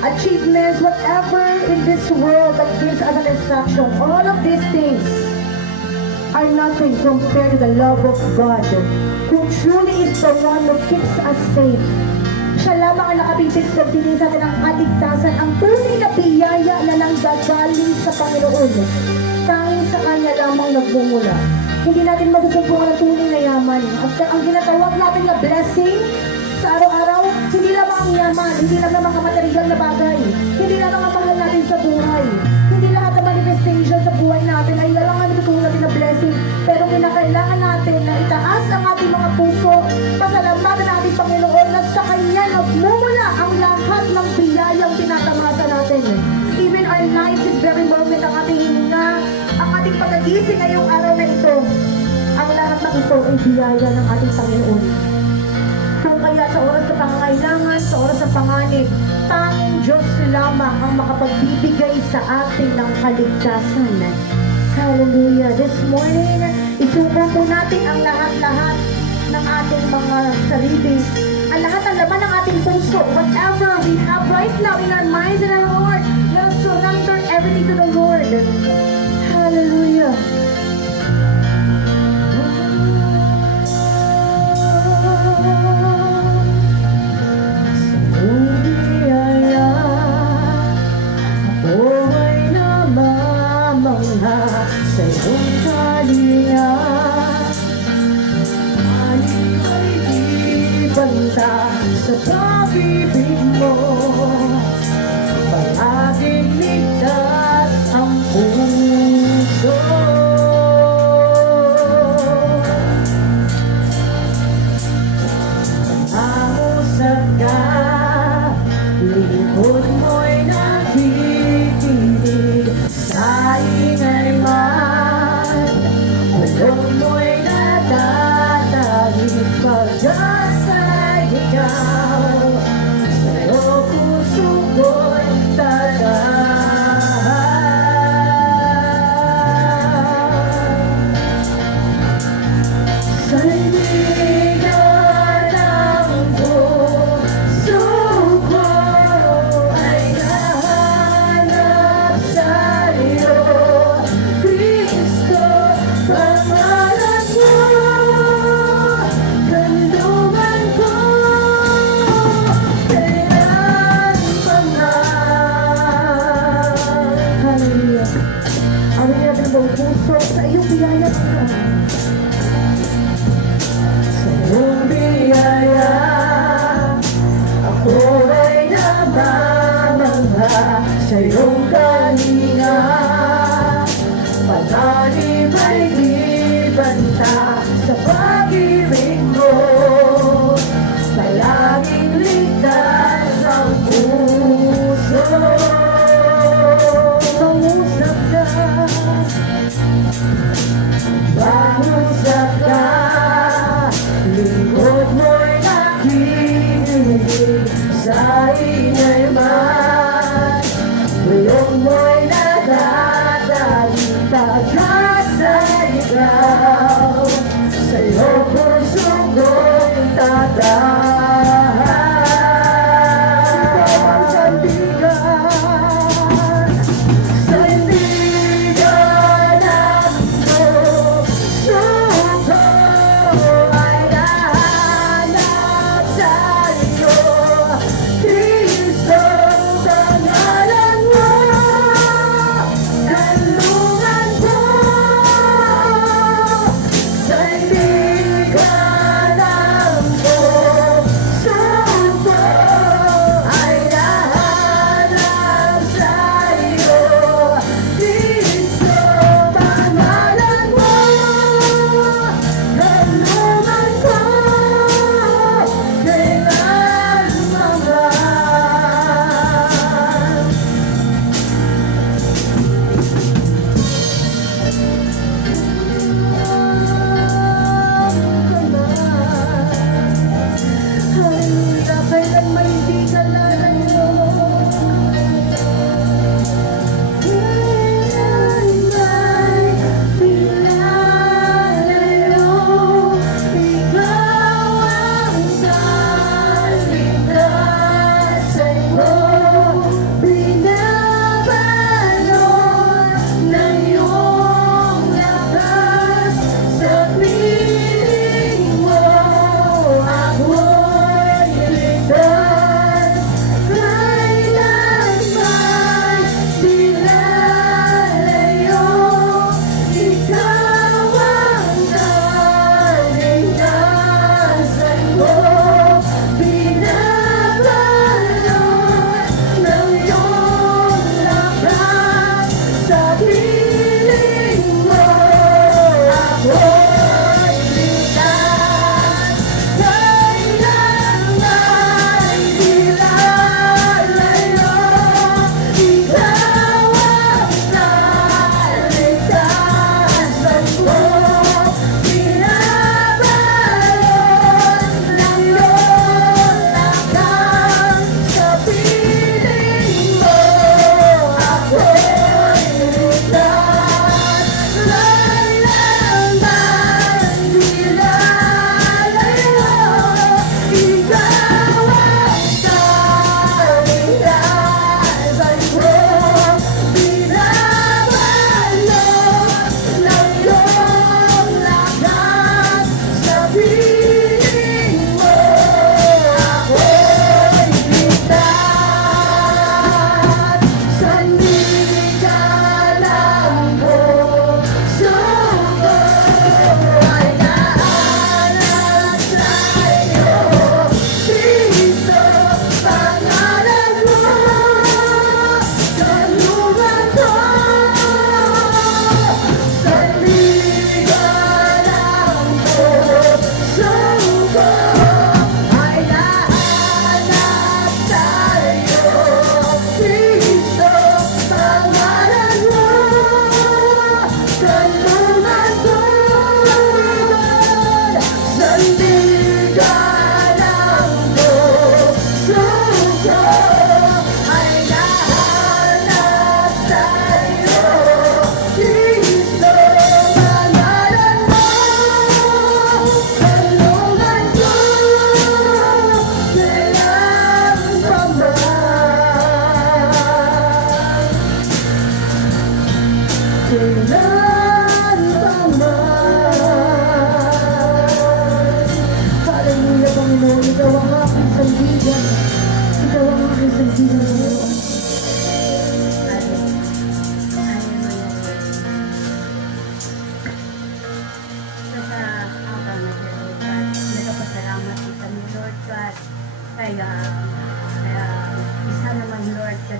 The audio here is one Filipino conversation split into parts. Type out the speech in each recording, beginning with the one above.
achievements, whatever in this world that gives us satisfaction, all of these things are nothing compared to the love of God, who truly is the one who keeps us safe. Siya lamang ang nakabibig sa atin ng kaligtasan, ang tunay na biyaya na nanggagaling sa Panginoon. Tanging sa Kanya lamang nagmumula. Hindi natin masusubukan ang tunay na yaman. At ang ginatawag natin na blessing sa araw-araw, hindi lamang ang yaman, hindi lamang mga material na bagay, hindi lamang ang mahal natin sa buhay, hindi lahat ng manifestation sa buhay natin ay lamang ang tutulong natin na blessing. Pero kinakailangan natin na itaas ang ating mga puso, pasalamatan ang ating Panginoon na sa Kanya nagmumula ang lahat ng biyayang tinatamasa natin. Even our lives is very moment, ang ating hininga, ang ating pag-agising ngayong araw na ito, ang lahat ng ito ay biyaya ng ating Panginoon. Kung kaya sa oras ng pangangailangan, sa oras ng panganib, tanging Diyos lamang ang makapagbibigay sa atin ng kaligtasan. Hallelujah. This morning, isuko po natin ang lahat-lahat ng ating mga sarili, ang lahat ng laman ng ating puso, whatever we have right now in our minds and our heart, we'll surrender everything to the Lord. Hallelujah. Sa iyong kalinga, aling ay di banta sa pag-ibig mo, palaging ligtas ang puso. Angusap ka, likod mo'y nakikinig sa ingay man, ulong mo'y natatagig pag-asa ikaw, sa'yo puso ko'y sa ligan ng puso ko ay nahanap sa iyo, Kristo, pangalan mo, kanlungan ko, kailan pa nga. Hallelujah. Awin natin ang buong puso sa iyong biyaya sa iyong biyaya, ako ay namamangha sa iyong kalinga, pananim ay di banta sa pag-ibig mo, palaging ligtas ang puso. Mangusap ka, mangusap ka, lingkod mo'y nakikinig sa ingay man, bulong mo'y natatagig pag-asa ikaw, sa'yo puso ko'y tatahan. Ikaw ang sandigan, sandigan ng puso ko ay nahanap sa iyo, Kristo, pangalan mo,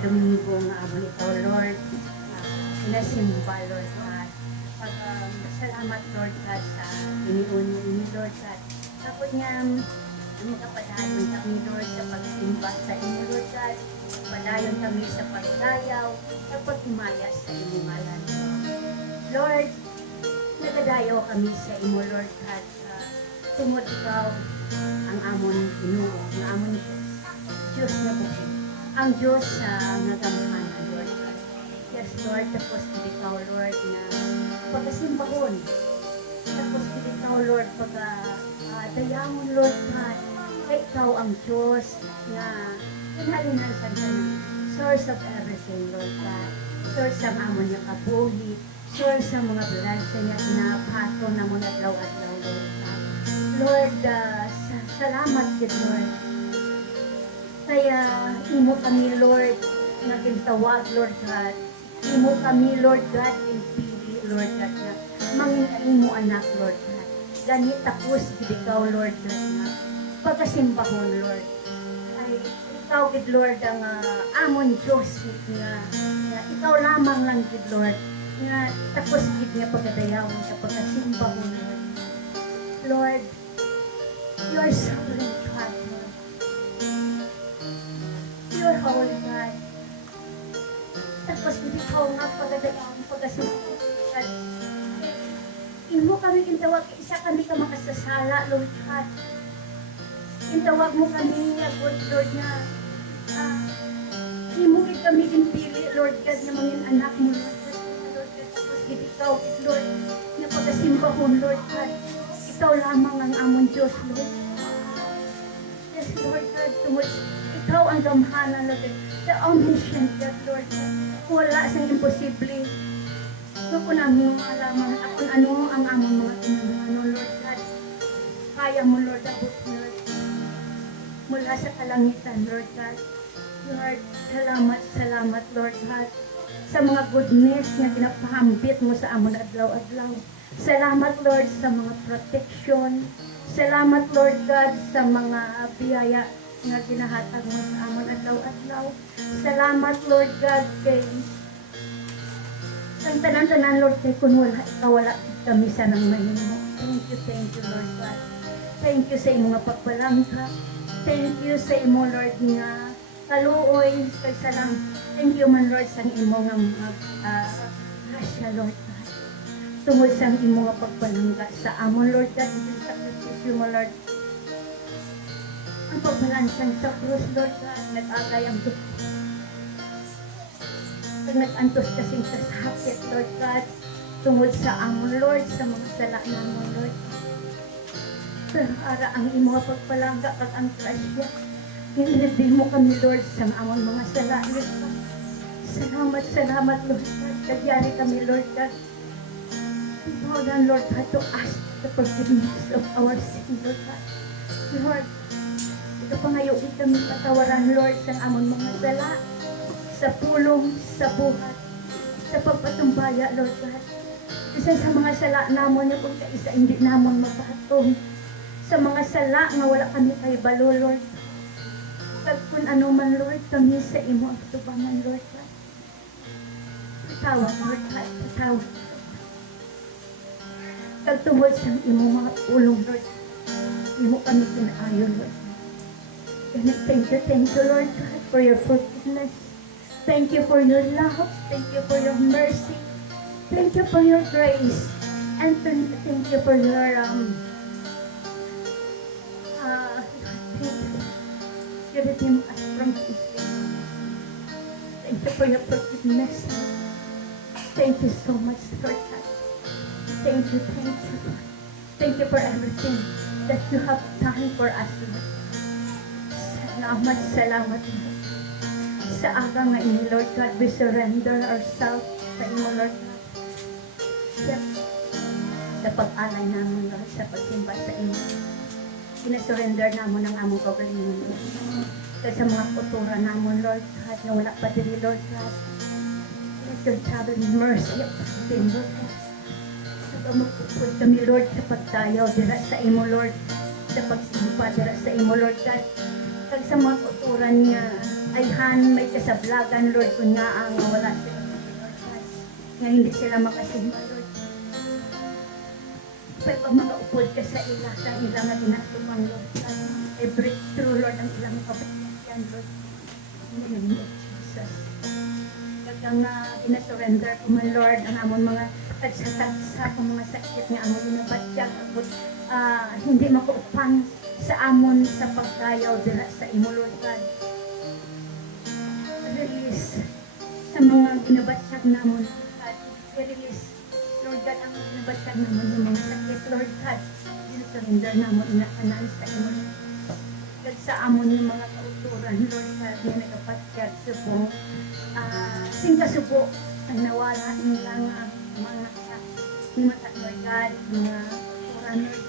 Domingo nga amon ikaw, Lord. Pinasimba, Lord God. Salamat, Lord God, sa iniun ni Lord God. Tapos nga, ang kapadayon kami, Lord, sa pagsimba sa inyo, Lord God. Padayon kami sa pagdayaw, sa pagtimaya sa inyong ngalan. Lord, nagadayaw kami sa imo, Lord God. Tungod ikaw ang amon Ginoo, ang amon Diyos na buhay. Ang Diyos sa nagamuhan, Lord God. Yes, Lord, tapos ikaw, Lord, na pagkasimbahon. Tapos ikaw, Lord, pagkadayamon, Lord God. Ikaw ang Diyos na kinalinan sa source of everything, Lord God. Source sa amon niya kabuhi. Source sa mga blessing niya pinapato na mo naglaw-adlaw, Lord God. Lord, salamat din, Lord. Kaya imo kami, Lord, naging tawag, Lord God. Imo kami, Lord God, pili, Lord God, na mangin imo anak, Lord God. Ganit tapos ikaw, Lord God, na pagkasimbahon, Lord. Ay, ikaw, gid Lord, ang amon Diyos nga ikaw lamang lang, gid Lord, nga tapos gid nga pagkadayawon sa pagkasimbahon, Lord. Lord, you are sovereign God, Lord. You are holy God. Tapos gid ikaw nga pagkadayawon pagkasimbahon, Lord. Imo kami kintawag, isa kami ka makasasala, Lord God. Intawag mo kami, Lord, na himugit kami kinpili, Lord God, na mangin anak mo, Lord God. Lord God, tapos ikaw, Lord, na pagkasimbahon, Lord God. Ikaw lamang ang amon Diyos, Lord. Yes, Lord God, tungod ikaw ang gamhanan, Lord God. The omniscient God, Lord God. Wala sang imposible. Kung namin malaman at kung ano ang among mga tinanong, Lord God. Kaya mo, Lord, abot, Lord. Mula sa kalangitan, Lord God. Lord, salamat, Lord God. Sa mga goodness na pinapahambit mo sa amon adlaw-adlaw. Salamat, Lord, sa mga protection. Salamat, Lord God, sa mga biyaya na ginahatag mo sa amon adlaw-adlaw. Salamat, Lord God, kay ang tanan-tanan, Lord, kay kung wala, ikaw wala kami sa nang mahimo. Thank you, Lord God. Thank you sa imong pagpalangka. Thank you sa imo, Lord, nga kaluoy, kay salam. Thank you man, Lord, sa imo nga grasya, Lord God. Tungod sa imo nga pagpalangka sa amon, Lord God, sa sakripisyo mo, Lord. Ang pagbalansang sa krus, Lord God, nag-agay ang dugo. Pag nag-antos kasing sa sakit, Lord God, tungod sa amon, Lord, sa mga sala namon, Lord. Pero ara ang imo nga pagpalangga kag ang grasya. Hinilid mo kami, Lord, sa amon mga sala, Lord God. Salamat, Lord God. Nagyari kami, Lord God. We bow down, Lord God, to ask the forgiveness of our sin, Lord God. Lord, ito pangayogin kami patawaran, Lord, sa amon mga sala, sa pulong, sa buhat, sa pagpatumbaya, Lord God. Isa sa mga sala namon niyo kung kaisa hindi namon mapahatong. Sa mga sala nga wala kami kay balo, Lord. Kag kung ano man, Lord, kami sa imo ang tubangan, Lord God. Patawad, Lord God, patawad. Kag tungod sa imo mga pulong, Lord. Imo kami pinaayon, Lord. And thank you, Lord God, for your forgiveness. Thank you for your love. Thank you for your mercy. Thank you for your grace. And thank you for your you redeem us from sin. Thank you for your forgiveness. Thank you so much, Lord God. Thank you. Thank you for everything that you have done for us, Lord. Salamat, Lord. Sa aga nga ini, Lord God, we surrender ourselves sa imo, Lord God. Sa pag-alay namin, Lord, sa pagsimba sa imo. Pinasurrender namon ang among kaugalingon, Lord. Kaya sa mga kultura namon, Lord God, na wala pa diri, Lord God. Let your traveling mercy upon Lord God. Magpupod kami, Lord, sa pagtayaw dira sa imo, Lord. Sa pagsimba dira sa imo, Lord God. Kag sa mga kultura niya, ay handmade ka sa blagan, Lord, kung nga ang wala sila, Lord God. Nga hindi sila makasimba, Lord. Pwede pa makaupod ka sa ilang nga ginatupang, Lord God. Ay breakthrough, Lord, ang ilang kapatyan, Lord. In the name of Jesus. Kagang pinasurrender ko man, Lord, ang amon mga tagsa-tagsa kung mga sakit nga amon ginabatyag abot hindi makuupang sa amon sa pagdayaw dira sa imo, Lord God. Release sa mga ginabatyag namon, Lord God. I-release, Lord God, ang ginabatyag namon yung mga sakit, Lord God. Pinasurrender namon inaanan sa imo, Lord God. Sa amon yung mga kauturan, Lord God, na nagabatyag subong singkasubo ang nawala nila nga mga mata, Lord God, mga kauturan, Lord.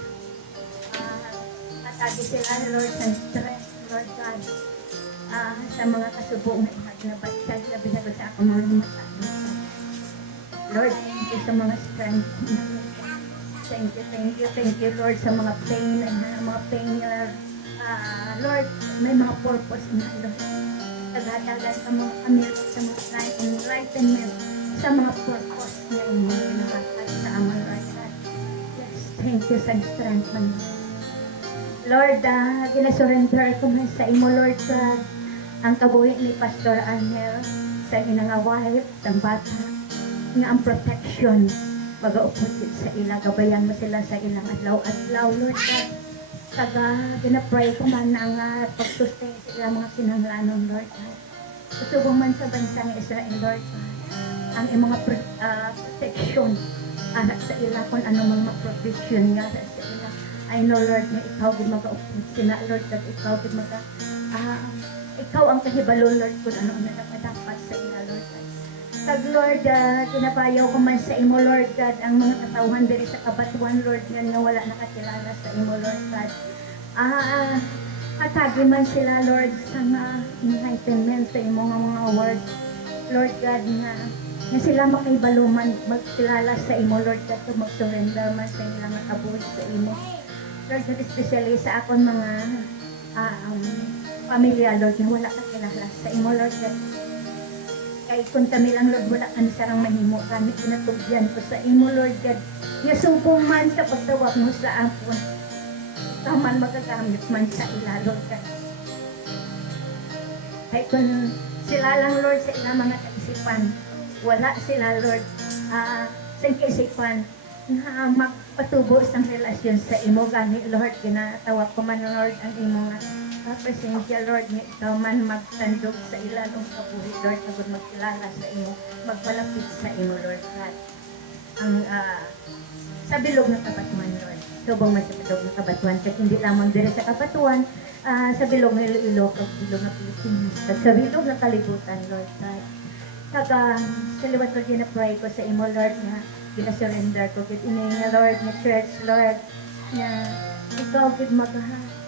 Atagi sila, Lord, sa stress, Lord God. Sa mga kasubong na ihagnabatyag, labi na sa akong mga mata, Lord, thank you sa mga strength. Thank you, Lord, sa mga pain, Lord, may mga purpose na, Lord. Tagadagan sa mga kamil, sa mga enlightenment, sa mga purpose na inyo inahatag sa amon, Lord God. Yes, thank you sa strength man. Lord, ginasurrender ko man sa imo, Lord God, ang kabuhi ni Pastor Arnel sa inangawahit, sa bata, nga ang protection, mag-aupod sa ila, gabayan mo sila sa ilang adlaw-adlaw, Lord God. Ginapray ko man ang pag-sustain sa ilang mga sinanglanon, Lord God. Kusubong man sa bansang Israel, Lord God, ang mga protection sa ila kung anong mga provision nga sa ila. I know, Lord, na ikaw din mag-aupod sila, Lord God, ikaw ang kahibalo, Lord, kung ano ang nakadapat sa ila, Lord God. Lord, kinapayaw ko man sa imo, Lord God, ang mga katawhan diri sa kabatuan, Lord, nga wala nakakilala sa imo, Lord God. Atagi man sila, Lord, sa enlightenment sa imo nga mga words, Lord God, nga sila makaibaluman, magkilala sa imo, Lord God, kung mag-surrender man sa ilang kabuhi sa imo. Lord God, especially sa akong mga pamilya, Lord, na wala kakilala sa imo, Lord God. Kay kung kami lang, Lord, wala kami sarang mahimo, kami pinatugyan ko sa imo, Lord God. Yasubong man sa pagtawag mo sa apon, ikaw man magagamit man sa ila, Lord God. Kay kung sila lang, Lord, sa ilang mga kaisipan, wala sila, Lord, sa kaisipan, na magpatubo sa relasyon sa imo, gani, Lord, ginatawag ko man, Lord, ang imo nga presensya, Lord, nga ikaw man magtandog sa ilalong kabuhi, Lord, agad magkilala sa imo, magpalapit sa imo, Lord God. Ang sa bilog ng kabatuan, Lord. Subong man sa bilog ng kabatuan, kasi hindi lamang dire sa kabatuan, sa bilog ng Iloilo, sa bilog ng Pilipinas, sa bilog ng kalibutan, Lord God. Sa liwat, Lord, ginapray ko sa imo, Lord, nga ginasurrender ko, gid ini nga, Lord, nga church, Lord, na ikaw gid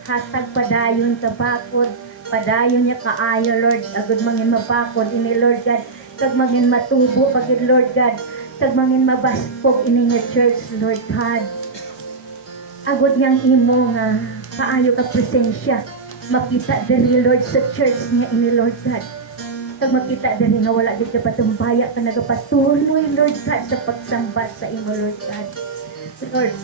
hatag padayon ka bakod, padayon niya kaayo, Lord, agud mangin mabakod ini, Lord God, kag mangin matubo pagid, Lord God, kag mangin mabaspog ini nga church, Lord God. Agud niyang imo nga kaayo ka presensya, makita diri, Lord, sa church niya ini, Lord God. Kag makita diri nga wala di ka patumbaya ka nagapatuloy, Lord God, sa pagsamba sa imo, Lord God. Lord,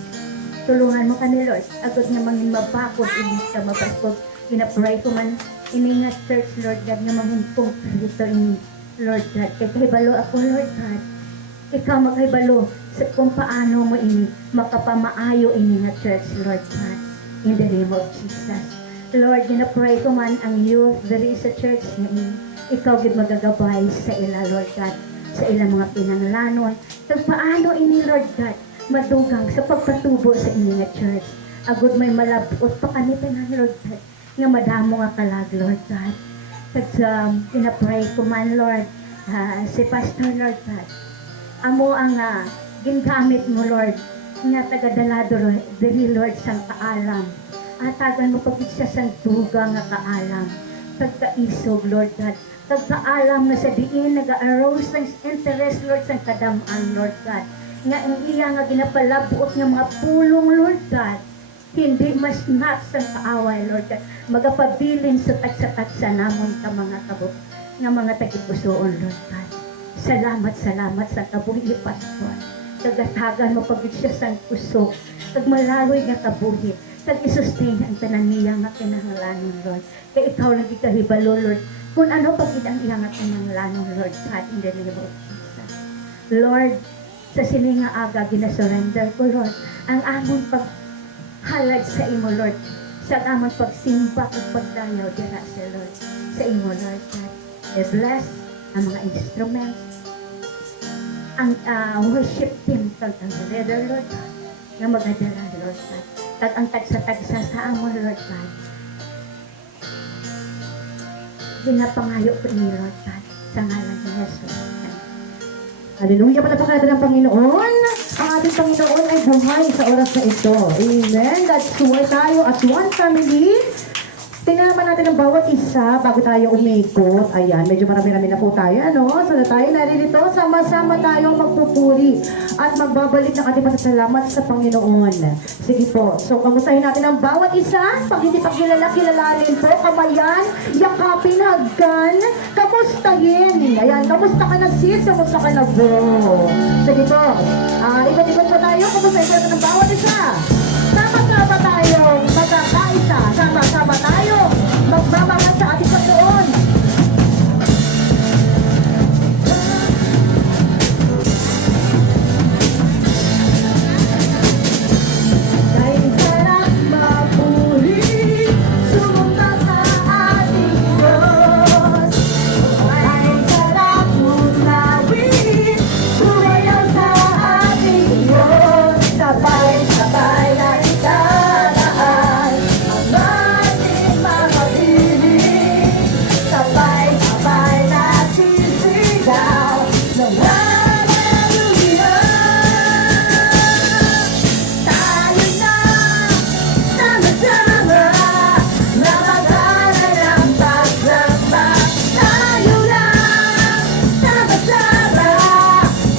tulungan mo kani, Lord, agad nga mangin mabakod, ilis ka mabaskog, inapray ko man, ini nga church, Lord God, nga mangin pong dito ini, Lord God, kay kahibalo ako, Lord God, ikaw makahibalo sa kung paano mo ini, makapamaayo ini nga church, Lord God, in the name of Jesus. Lord, ginapray ko man ang youth, there is a church nga ini, ikaw gid magagabay sa ila, Lord God, sa ilang mga pinanglanon, kung paano ini, Lord God, madugang sa pagpatubo sa inyo nga church. Agud may malabot pa kami tanan, Lord God, nga madamo nga kalag, Lord God. Kag pinapray ko man, Lord, si Pastor, Lord God. Amo ang gingamit mo, Lord, nga tagadalado, diri, Lord, sang kaalam. Atagan mo pagit siya sang duga nga kaalam. Kag kaisog, Lord God. Kag kaalam nga sa diin, nag-arose ng interest, Lord, sang kadamang, Lord God. Nga ang iya nga ginapalabot ng mga pulong, Lord God, hindi mas sa kaaway, Lord God. Magapabilin sa tagsa-tagsa namon ka mga kabuk, nga mga tagipusoon, Lord God. Salamat sa kabuhi, Pastor. Kagatagan mo pagod siya sa puso, kag malaloy nga kabuhi, kag isustain ang tanan niya nga kinahanglanon, Lord. Kaya ikaw lang ikahibalo, Lord, kung ano pagid ang iya nga kinahanglanon, Lord God, in the name of Jesus. Lord, sa sininga aga, ginasurrender ko, Lord, ang among paghalag sa imo, Lord, sa among pagsimba at pagdayaw dira sa Lord, sa imo, Lord God. I-bless ang mga instruments, ang worship team, kag ang leader, Lord God, na magadala, Lord God. Kag ang tagsa-tagsa sa amo, Lord God. Ginapangayo ko ni Lord God, sa ngalan ni Jesus. Hallelujah, palapakan natin ang Panginoon. Ang ating Panginoon ay buhay sa oras na ito. Amen. That's why tayo as one family. Tingnan naman natin ang bawat isa bago tayo umikot. Ayan, medyo marami-rami na po tayo, ano? So na tayo naririto, sama-sama tayo magpupuri at magbabalik ng ating pasasalamat sa Panginoon. Sige po. So, kamustahin natin ang bawat isa. Pag hindi pa kilala-kilalanin po, kamayan, yakapin, hagkan, kamustahin. Ayan, kamusta ka na sis, kamusta ka na bro. Sige po. Ikot-ikot po tayo, kamustahin po natin ang bawat isa. Sama-sama tayong magkakaisa. Sama-sama tayong magmamahal sa ating Panginoon. Dahil sarap mapuri, sumumpa sa ating Diyos. Dahil sarap munawin, sumayaw sa ating Diyos. Sabay-sabay na italaan ang ating mga piling. Sabay-sabay na sisigaw ng hallelujah. Tayo na, sama-sama, na mag-alay ng pagsamba. Tayo na, sama-sama,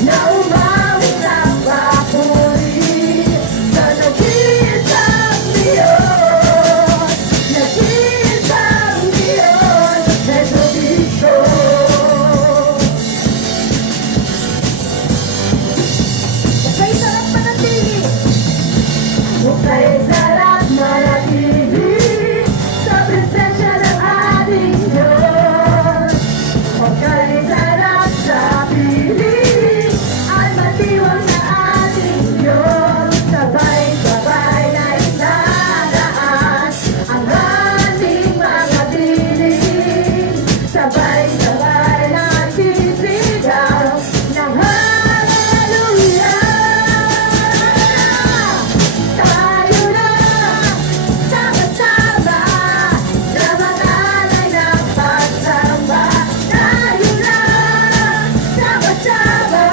na umawit ng papuri sa nag-iisang Diyos, nag-iisang Diyos, Jesucristo. Kay sarap manatili, kay sarap manatili sa presensya ng ating Diyos. Kay sarap sa piling at matiwang sa ating Diyos. Sabay-sabay na italaan ang ating mga piling. Sabay-sabay na sisigaw ng hallelujah. Tayo na, sama-sama, na mag-alay ng pagsamba. Tayo na, sama-sama,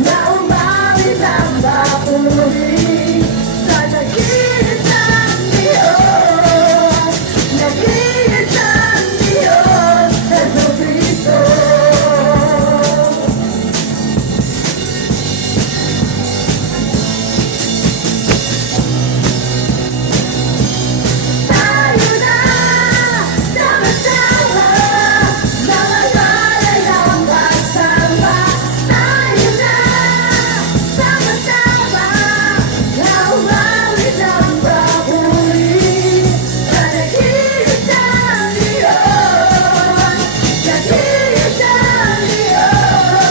na umawit ng papuri sa nag-iisang Diyos, nag-iisang Diyos, Jesucristo. Tayo na, sama-sama, na mag-alay ng pagsamba. Tayo na, sama-sama, na umawit ng papuri sa nag-iisang Diyos, nag-iisang Diyos,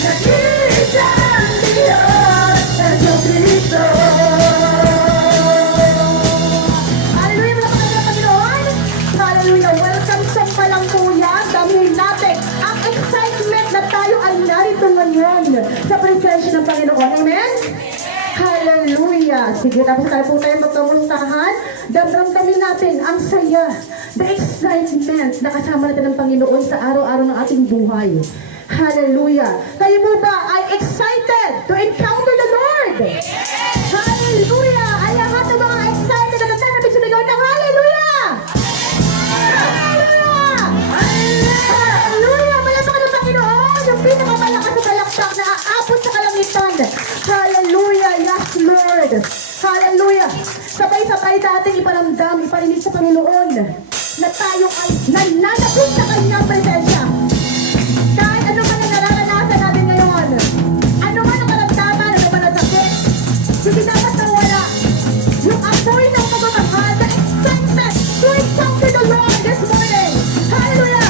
nag-iisang Diyos, Jesucristo. Hallelujah, mga kapatid ng Panginoon. Hallelujah, welcome sa Palangkuya. Damihin natin ang excitement na tayo ay narito ngayon sa presensya ng Panginoon. Amen? Hallelujah. Sige, tapos tayo po tayo magkamustahan. Damdamin natin ang saya, the excitement na kasama natin ng Panginoon sa araw-araw ng ating buhay. Hallelujah. Kayo po ba ay excited to encounter the Lord? Hallelujah. Ay lahat ng mga excited na natin sumigaw ng hallelujah. Hallelujah. Hallelujah. Malapakan ng Panginoon. Yung pinakamalakas na talakpak na aabot sa kalangitan. Hallelujah. Yes, Lord. Hallelujah. Panginoon na tayo ay nananapit sa kanyang presensya. Kahit ano man ang nararanasan natin ngayon, ano man ang karamdaman, ano man ang sakit, hindi dapat nawala yung amoy ng pagmamahal, the excitement to encounter the Lord this morning. Hallelujah!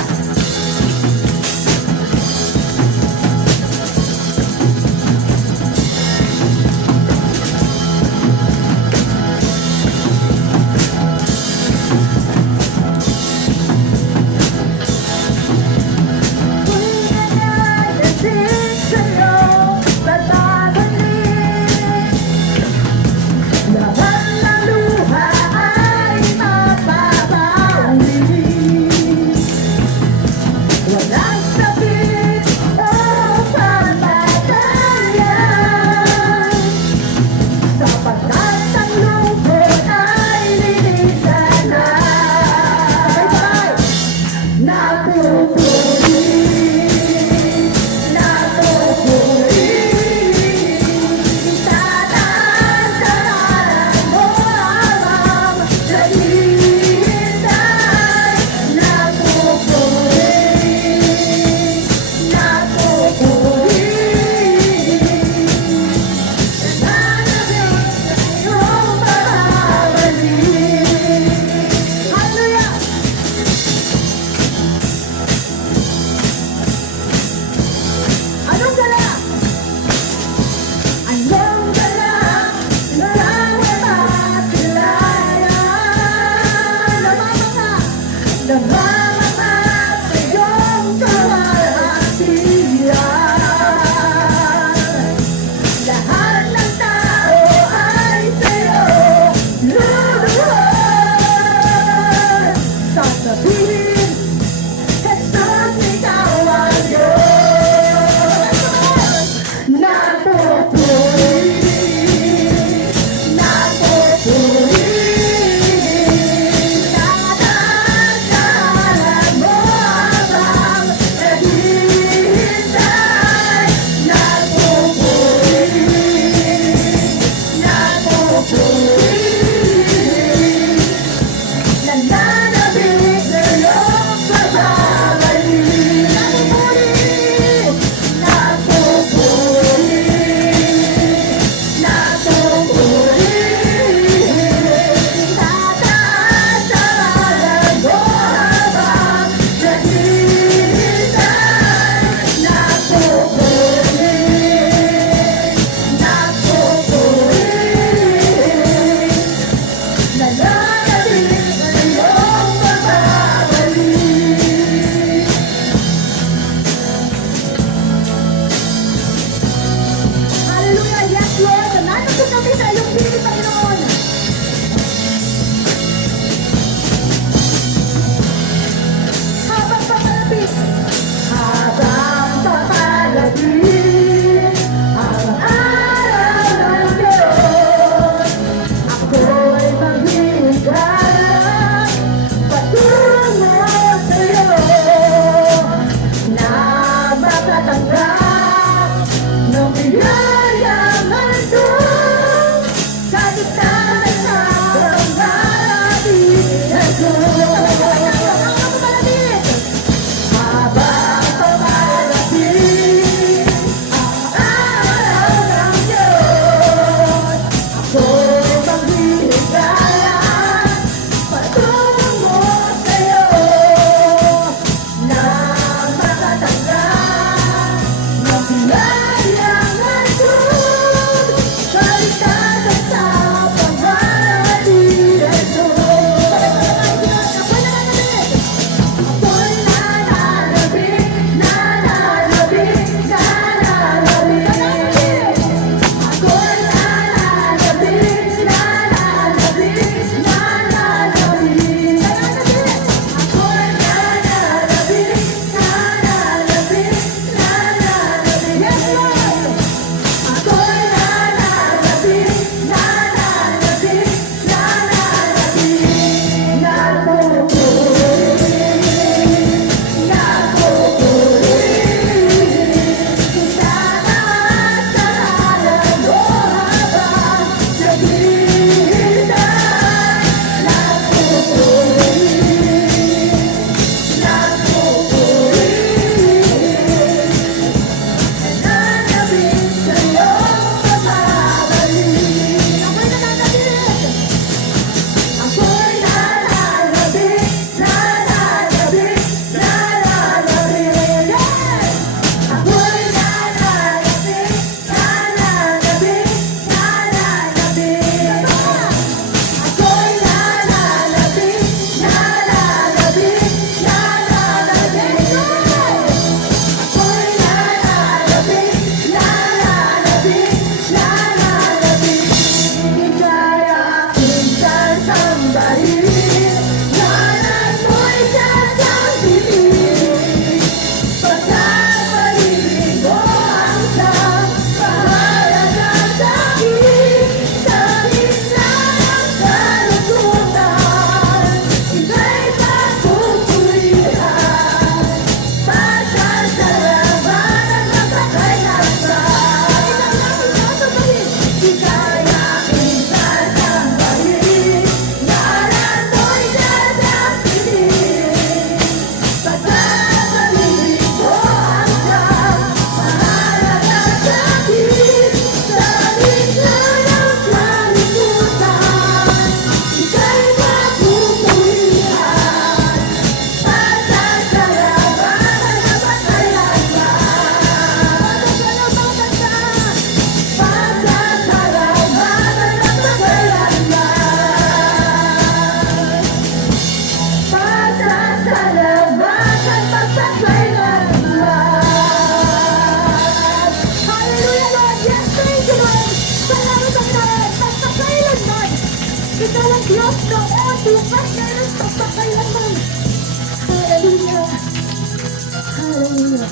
Hallelujah.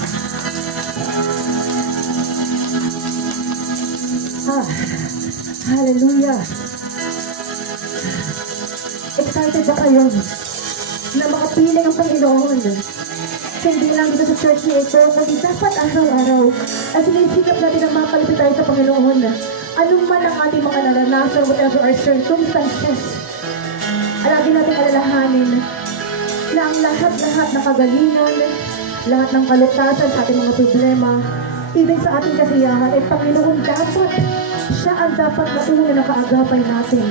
Hallelujah. Excited ba kayo na makapiling ang Panginoon? Hindi lang dito sa church ni ito, kundi dapat araw-araw at sinisikap natin na mapalapit tayo sa Panginoon. Anong man ang ating mga naranasan, whatever our circumstances, lagi natin alalahanin na ang lahat-lahat ng kagalingan, lahat ng kalutasan sa ating mga problema, even sa ating kasiyahan, ay Panginoon dapat, siya ang dapat na una na kaagapay natin.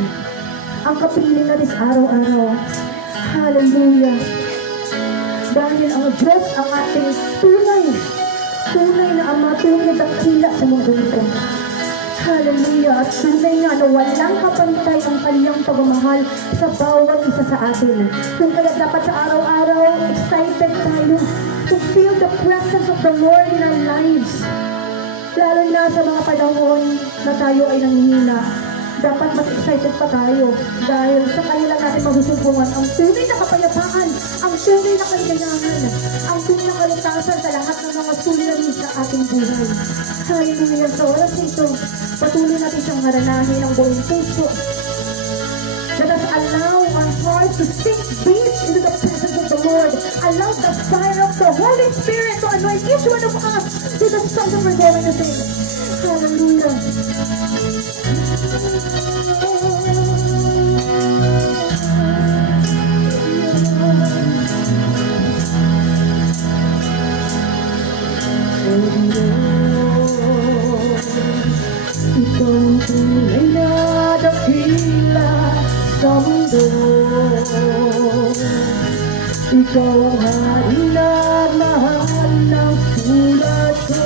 Ang kapiling natin sa araw-araw. Hallelujah. Dahil ang Diyos ang ating tunay na Ama, tunay na dakila sa mundo ito. Hallelujah. At tunay nga na walang kapantay ang kanyang pagmamahal sa bawat isa sa atin. Kung kaya dapat sa araw-araw, excited tayo to feel the presence of the Lord in our lives. Lalo na sa mga panahon na tayo ay nanghihina, dapat mas excited pa tayo dahil sa kanya lang natin masusumpungan ang tunay na kapayapaan, ang tunay na kaligayahan, ang tunay na kalutasan sa lahat ng mga suliranin sa ating buhay. Hallelujah. Sa oras ito, patuloy natin siyang haranahin ng buong puso. Let us allow our hearts to sink deep into the presence of the Lord. Allow the fire of the Holy Spirit to anoint each one of us with the songs that we're going to sing. Hallelujah. Ikaw ang tunay na dakila sa mundo. Ikaw ang hari na mahal ng pulat ko.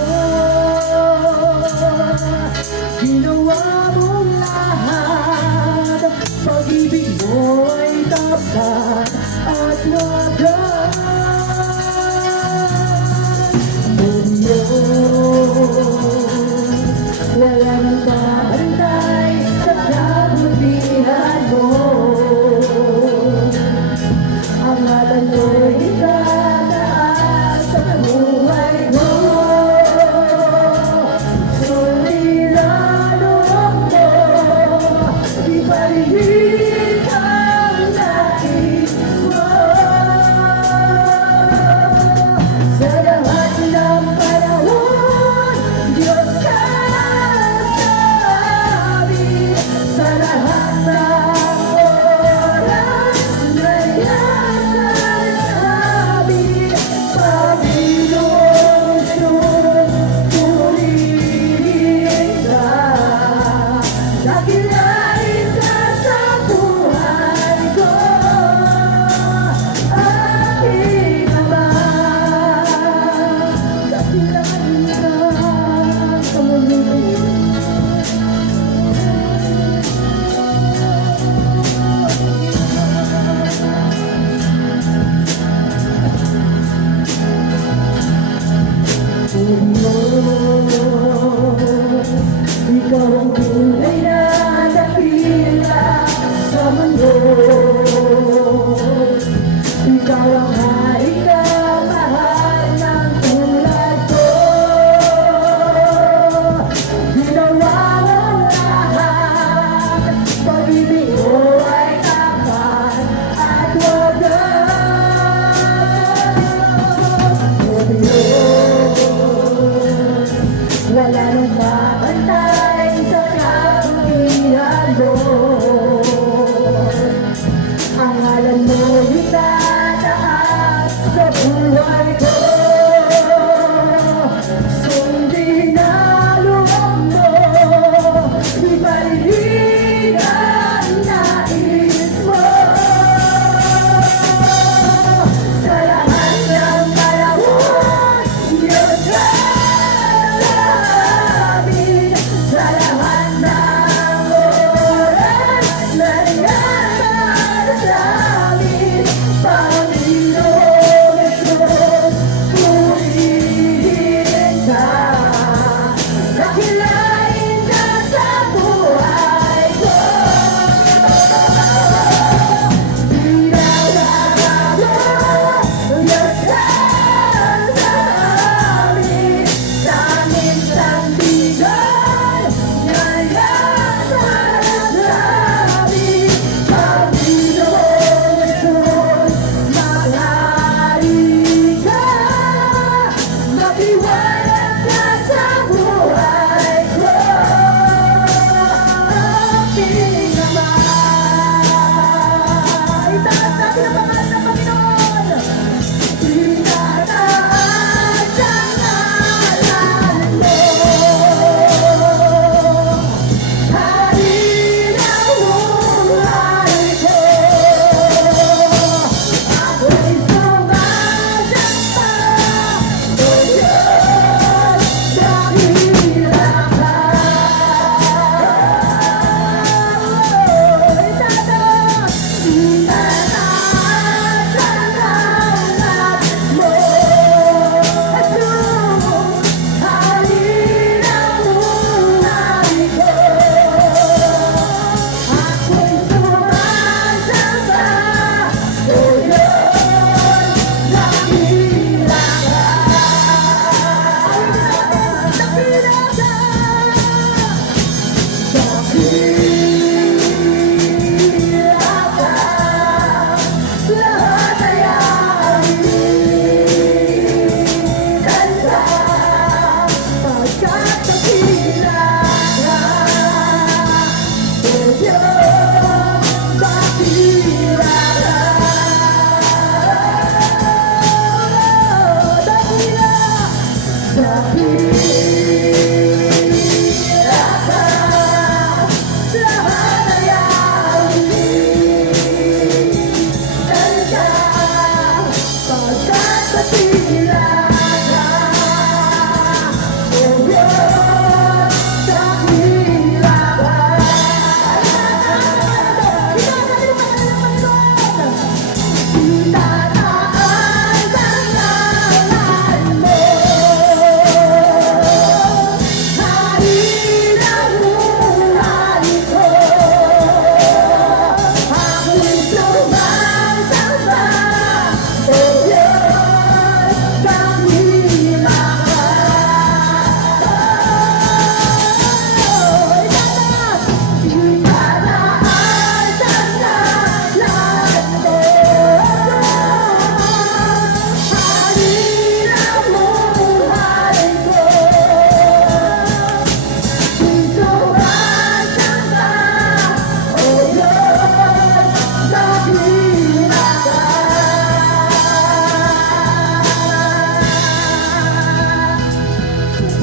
Ginawa mong lahat, pag-ibig mo ay tapat at wagas. Wala nang babantay sa kabutihan mo. Ang ngalan mo'y itataas sa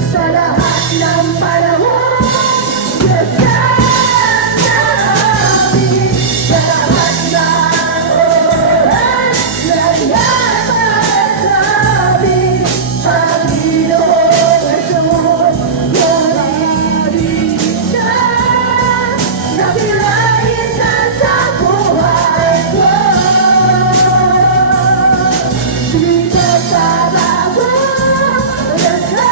Sa lahat ng panahon, Diyos ka sa amin. Sa lahat ng oras, nandiyan sa amin. Panginoon Jesus, yari ka. Nakilain ka sa buhay ko. Di ka babago, Diyos ka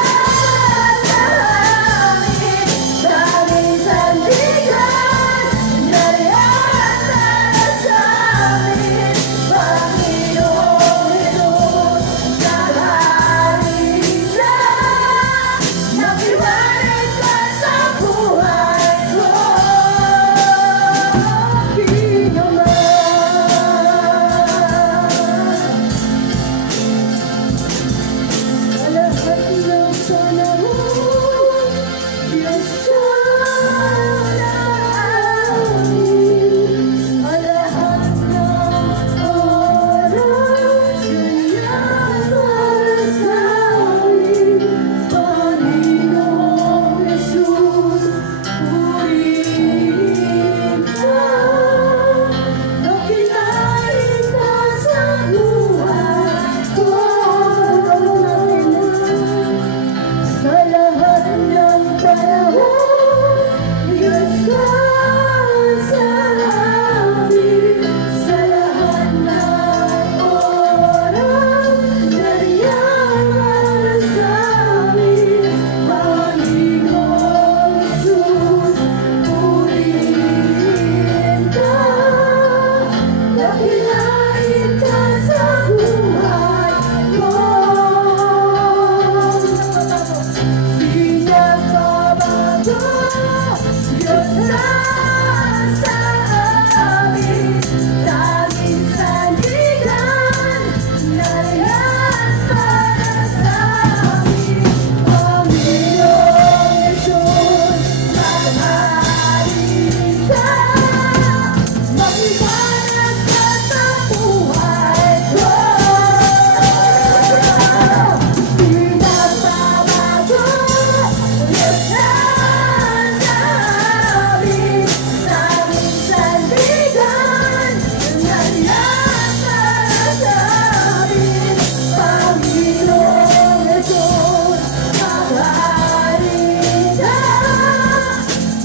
sa amin. Daming sandigan, nariyan sa amin. Panginoong Jesus, nahari siya. Nakiwanag ka sa buhay ko. Di naman. Sa lahat ng panahon, Diyos ka namin. Sa lahat ng oras, ganyan para sa amin. Panginoong Jesus, purihin ka. Nakilain ka sa buhay ko. Sa lahat ng panahon, Diyos ka sa amin. Sa lahat ng oras, nandiyan para sa amin. Panginoong Jesus, purihin ka. Nakilain ka sa buhay ko. Di nagbabago, Diyos na sa amin. Daming sandigan, nariyan para sa amin. Panginoong Jesus, maghari ka. Magliwanag ka sa buhay ko. Di nagbabago, Diyos na sa amin. Daming sandigan, nariyan para sa amin. Panginoong Jesus, maghari ka.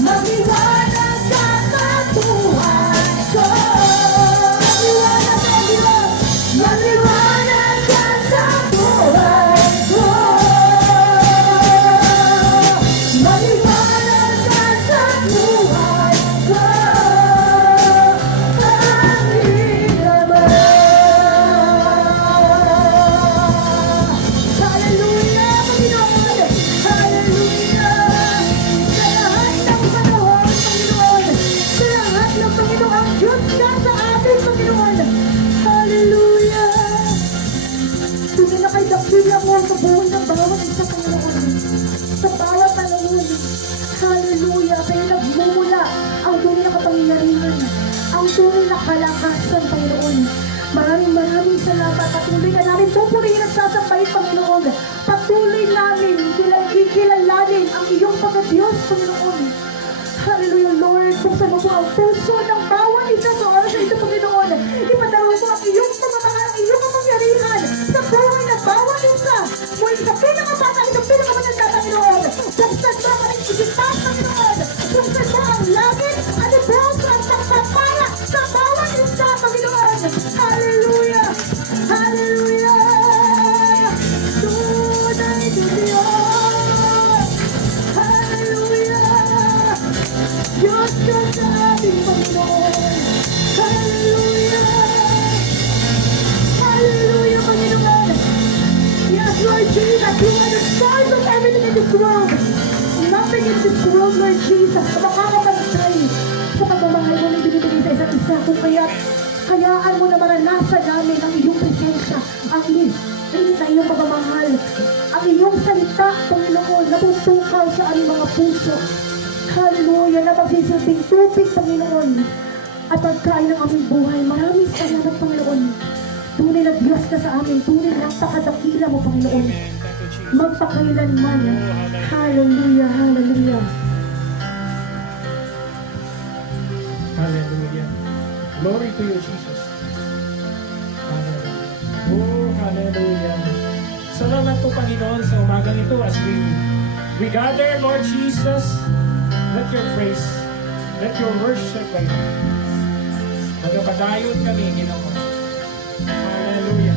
Magliwanag ka sa buhay ko. Magliwanag ka sa buhay ko. Magliwanag ka sa buhay ko. Amin naman. Hallelujah, Panginoon. Hallelujah. Sa lahat ng panahon, Panginoon. Sa lahat ng Panginoon, Diyos ka sa atin, Panginoon. Hallelujah. Tunay na kay dakila mo sa buhay ng bawat isa, Panginoon. Sa bawat panahon. Hallelujah. Kaya nagmumula ang tunay na kapangyarihan. Ang tunay na kalakasan, Panginoon. Maraming salamat. Patuloy ka namin pupurihin at sasampahin, Panginoon. Patuloy namin Panginoon. Hallelujah, Lord. Buksan mo po ang puso ng bawat isa sa oras na ito, Panginoon. Ipadala mo ang iyong pamamahal, ang iyong kapangyarihan sa buhay ng bawat isa. Muli sa pinakabata, sa pinakamatanda, Panginoon. Buksan mo ang isipan, Panginoon. Buksan mo ang langit, ang buong at pagpapala sa bawat isa, Panginoon. Hallelujah! Hallelujah! Tunay na Diyos! Hallelujah! Diyos ka sa ating Panginoon! Hallelujah! Hallelujah, Panginoon! Yes, Lord Jesus, you are the source of everything in this world. Nothing in this world, Lord Jesus, na makakapantay sa pagmamahal mo na binibigay sa isa't isa. Kung kayaan mo na maranasan namin ang iyong presensya, ang na iyong pagmamahal, ang iyong salita, Panginoon, na pupukaw sa aming mga puso. Hallelujah, na magsisilbing tubig, Panginoon, at pagkain ng aming buhay. Maraming salamat, Panginoon. Tunay na Diyos ka sa amin. Tunay na napakadakila mo, Panginoon. Magpakailanman. Hallelujah, hallelujah. Hallelujah. Glory to you, Jesus. Hallelujah. Oh, hallelujah. Salamat po, Panginoon, sa umagang ito as we gather, Lord Jesus. Let your praise, let your worship, magpadayon kami, Ginoon. Hallelujah.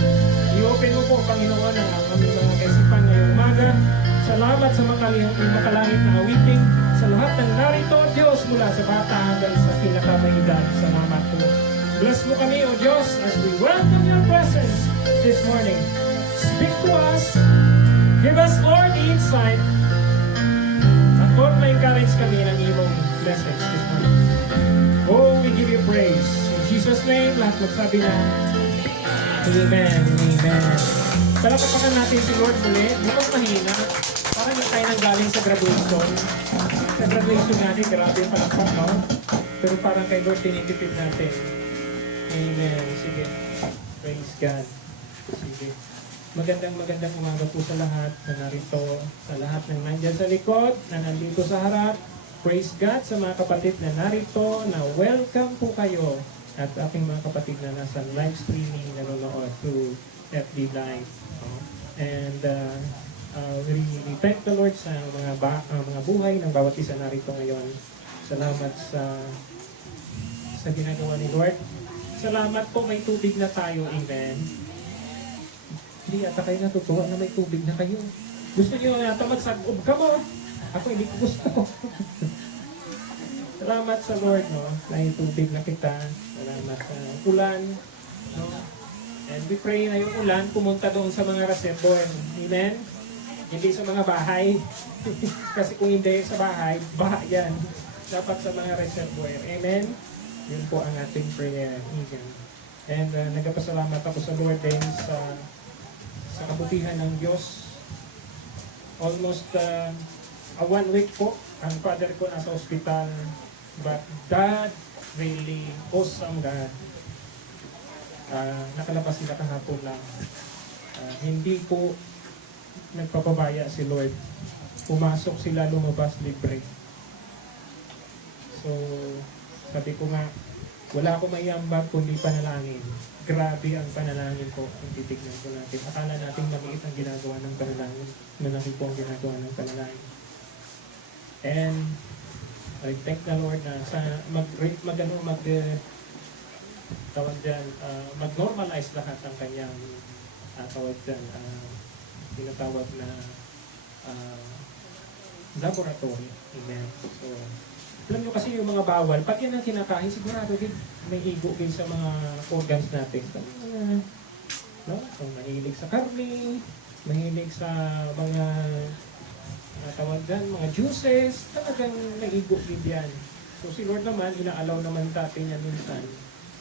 I-open mo po, Panginoon, ang aming mga kaisipan ngayong umaga. Salamat sa makalangit na awiting, sa lahat ng narito, Diyos, mula sa bata hanggang sa pinakamaedad. Salamat po. Bless mo kami, O Diyos, as we welcome your presence this morning. Speak to us. Give us, Lord, the insight. At Lord, ma-encourage kami ng iyong message this morning. Oh, we give you praise. In Jesus' name, lahat magsabi na, Amen, Amen. Palapapakan natin si Lord muli. Mukhang mahina. Parang yung tayo nang galing sa graduation. Sa graduation natin, grabe yung palakpak, no? Pero parang kay Lord, tinitipid natin. Amen. Sige. Praise God. Sige. Magandang umaga po sa lahat na narito, sa lahat ng nandyan sa likod, na nandito sa harap. Praise God sa mga kapatid na narito, na welcome po kayo. At aking mga kapatid na nasa live streaming, nanonood through FB Live. And we thank the Lord sa mga buhay ng bawat isa narito ngayon. Salamat sa ginagawa ni Lord. Salamat po, may tubig na tayo. Amen. Hindi yata kayo natutuwa na may tubig na kayo. Gusto niyo yata magsag-ob ka mo. Ako hindi ko gusto. Salamat sa Lord, no? May tubig na kita. Salamat sa ulan, no? And we pray na yung ulan pumunta doon sa mga reservoir. Amen? Hindi sa mga bahay. Kasi kung hindi sa bahay, baha yan. Dapat sa mga reservoir. Amen? Yun po ang ating prayer. Amen. And nagpasalamat ako sa Lord din sa kabutihan ng Diyos. Almost 1 week po, ang father ko nasa ospital. But God really, awesome God. Nakalabas sila kahapon lang. Hindi po nagpapabaya si Lord. Pumasok sila, lumabas libre. So, sabi ko nga, wala akong maiambag kundi panalangin. Grabe ang panalangin ko kung titignan ko natin. Akala natin maliit ang ginagawa ng panalangin. Malaki po ang ginagawa ng panalangin. And I thank the Lord na sa mag-normalize lahat ng kanyang tinatawag na laboratory. Amen. So, alam nyo kasi yung mga bawal, pag yan ang kinakain, sigurado din may igo din sa mga organs natin. No? So, mahilig sa karne, mahilig sa mga mga juices, talagang naigo din yan. So si Lord naman, inaalaw naman natin yan minsan.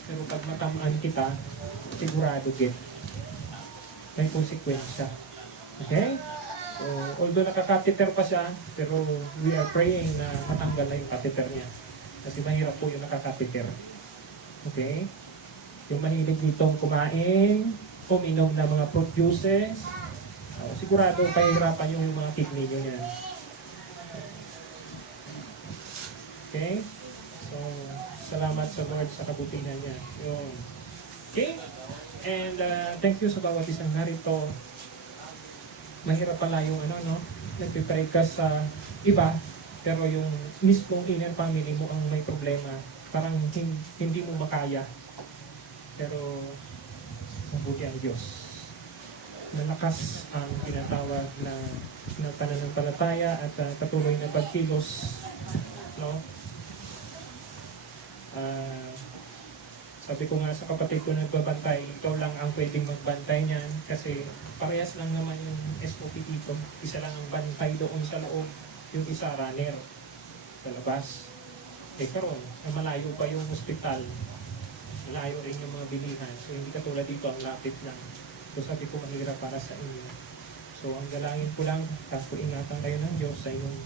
Pero pag matamaan kita, sigurado din. May konsekwensya. Okay? So, although nakakatheter pa siya, pero we are praying na matanggal na yung catheter niya. Kasi mahirap po yung nakakatheter. Okay? Yung mahilig ditong kumain, uminom ng mga fruit juices, sigurado pahirapan yung mga kidney nyo yan. Okay? So, salamat sa Lord sa kabutihan niya. Yun. Okay? And thank you sa bawat isang narito. Mahirap pala yung nagpipray ka sa iba, pero yung mismong inner family mo ang may problema. Parang hindi mo makaya. Pero, mabuti ang Diyos. Malakas ang tinatawag na pananampalataya at patuloy na pagkilos, no? Sabi ko nga sa kapatid ko nagbabantay, ikaw lang ang pwedeng magbantay niyan kasi parehas lang naman yung SOP dito. Isa lang ang bantay doon sa loob, yung isa runner sa labas. Karon, malayo pa yung hospital, malayo rin yung mga bilihan, so hindi katulad dito ang lapit lang. So sabi ko, mahirap para sa inyo. So ang galangin ko lang, tapos ingatan kayo ng Diyos sa inyong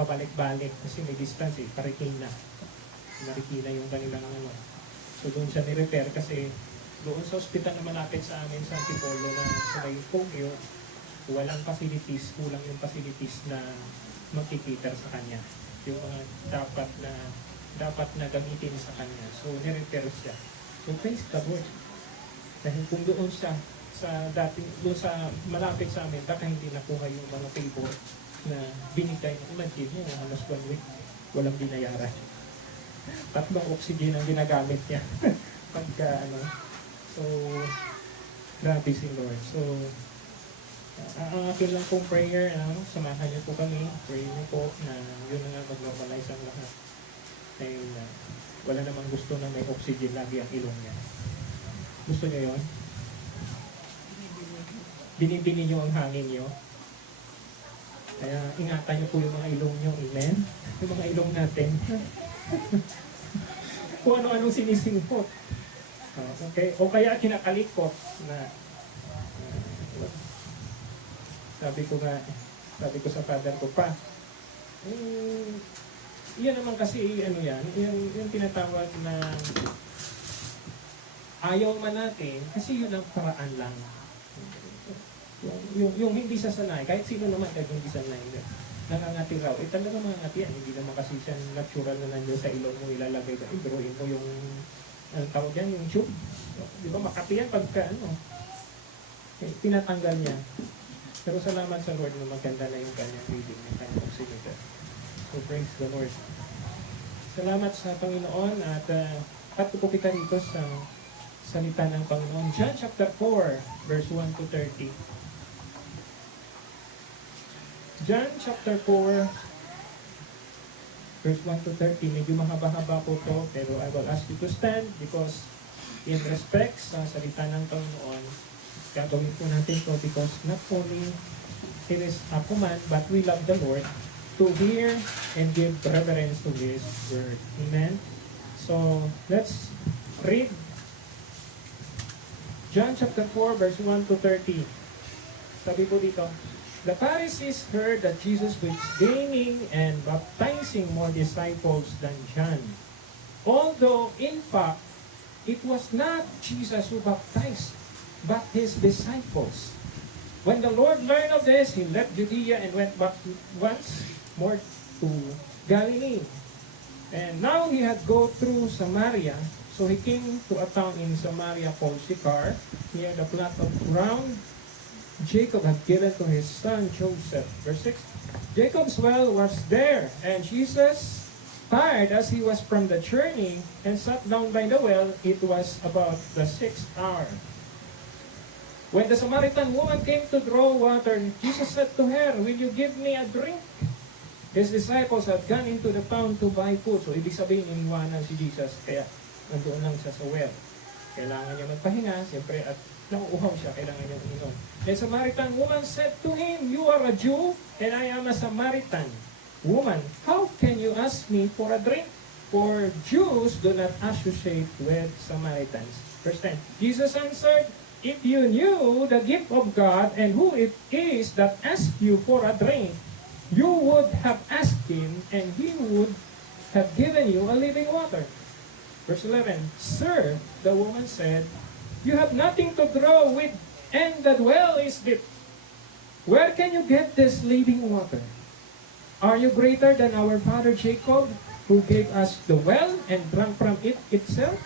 pabalik-balik kasi may distance Marikina yung kanilang So doon siya ni-repair kasi doon sa ospital na malapit sa amin sa Antipolo na sa may Pogyo, walang facilities, kulang yung facilities na magkikita sa kanya. Yung dapat na gamitin sa kanya. So ni-repair siya. So praise the Lord. Dahil kung doon siya doon sa malapit sa amin, baka hindi nakuha yung mga favor na binigay. Imagine mo, halos 1 week, walang binayaran. 3 oxygen ang ginagamit niya. So, grabe si Lord. So, ang akin lang pong prayer, samahan niyo po kami, pray niyo po na yun na nga mag-normalize ang lahat. Dahil wala namang gusto na may oxygen lagi ang ilong niya. Gusto niyo yun? Binibini niyo ang hangin niyo. Kaya ingatan niyo po yung mga ilong niyo. Amen? Yung mga ilong natin. Kung ano-anong sinisingkot. Okay? O kaya kinakalikot na sabi ko sa father ko pa, yan naman kasi yung tinatawag na ayaw man natin, kasi yun ang paraan lang. Yung hindi sasanay, kahit sino naman kahit hindi sanay, nangangati raw, talaga mangangati yan, hindi naman kasi siya natural na nandiyan sa ilong mo ilalagay, ibruin mo yung, tawag yan, yung tube. Di ba, makati yan pagka, tinatanggal niya. Pero salamat sa Lord na maganda na yung kanyang reading, yung kanyang oximeter. So praise the Lord. Salamat sa Panginoon at patutupi ka rito sa salita ng Panginoon. John chapter 4, verse 1 to 30. John chapter 4, verse 1 to 30. Medyo mahaba-haba po to, pero I will ask you to stand because in respect sa salita ng Panginoon, gagawin po natin to because not only it is a command, but we love the Lord to hear and give reverence to His Word. Amen? So, let's read John chapter 4, verse 1 to 30. Sabi po dito, the Pharisees heard that Jesus was gaining and baptizing more disciples than John. Although, in fact, it was not Jesus who baptized, but His disciples. When the Lord learned of this, He left Judea and went back once more to Galilee. And now He had gone through Samaria. So He came to a town in Samaria called Sychar, near the plot of ground Jacob had given to his son Joseph. Verse 6, Jacob's well was there, and Jesus, tired as he was from the journey, and sat down by the well. It was about the 6th hour. When the Samaritan woman came to draw water, Jesus said to her, will you give me a drink? His disciples had gone into the town to buy food. So, ibig sabihin, iniwanan si Jesus, kaya nandoon lang siya sa well. Kailangan niya magpahinga, siyempre, at nauuhaw siya, kailangan niya uminom. The Samaritan woman said to him, you are a Jew, and I am a Samaritan. Woman, how can you ask me for a drink? For Jews do not associate with Samaritans. Verse 10, Jesus answered, if you knew the gift of God and who it is that asks you for a drink, you would have asked Him, and He would have given you a living water. Verse 11, Sir, the woman said, you have nothing to draw with, and the well is deep. Where can you get this living water? Are you greater than our father Jacob? who gave us the well and drank from it itself,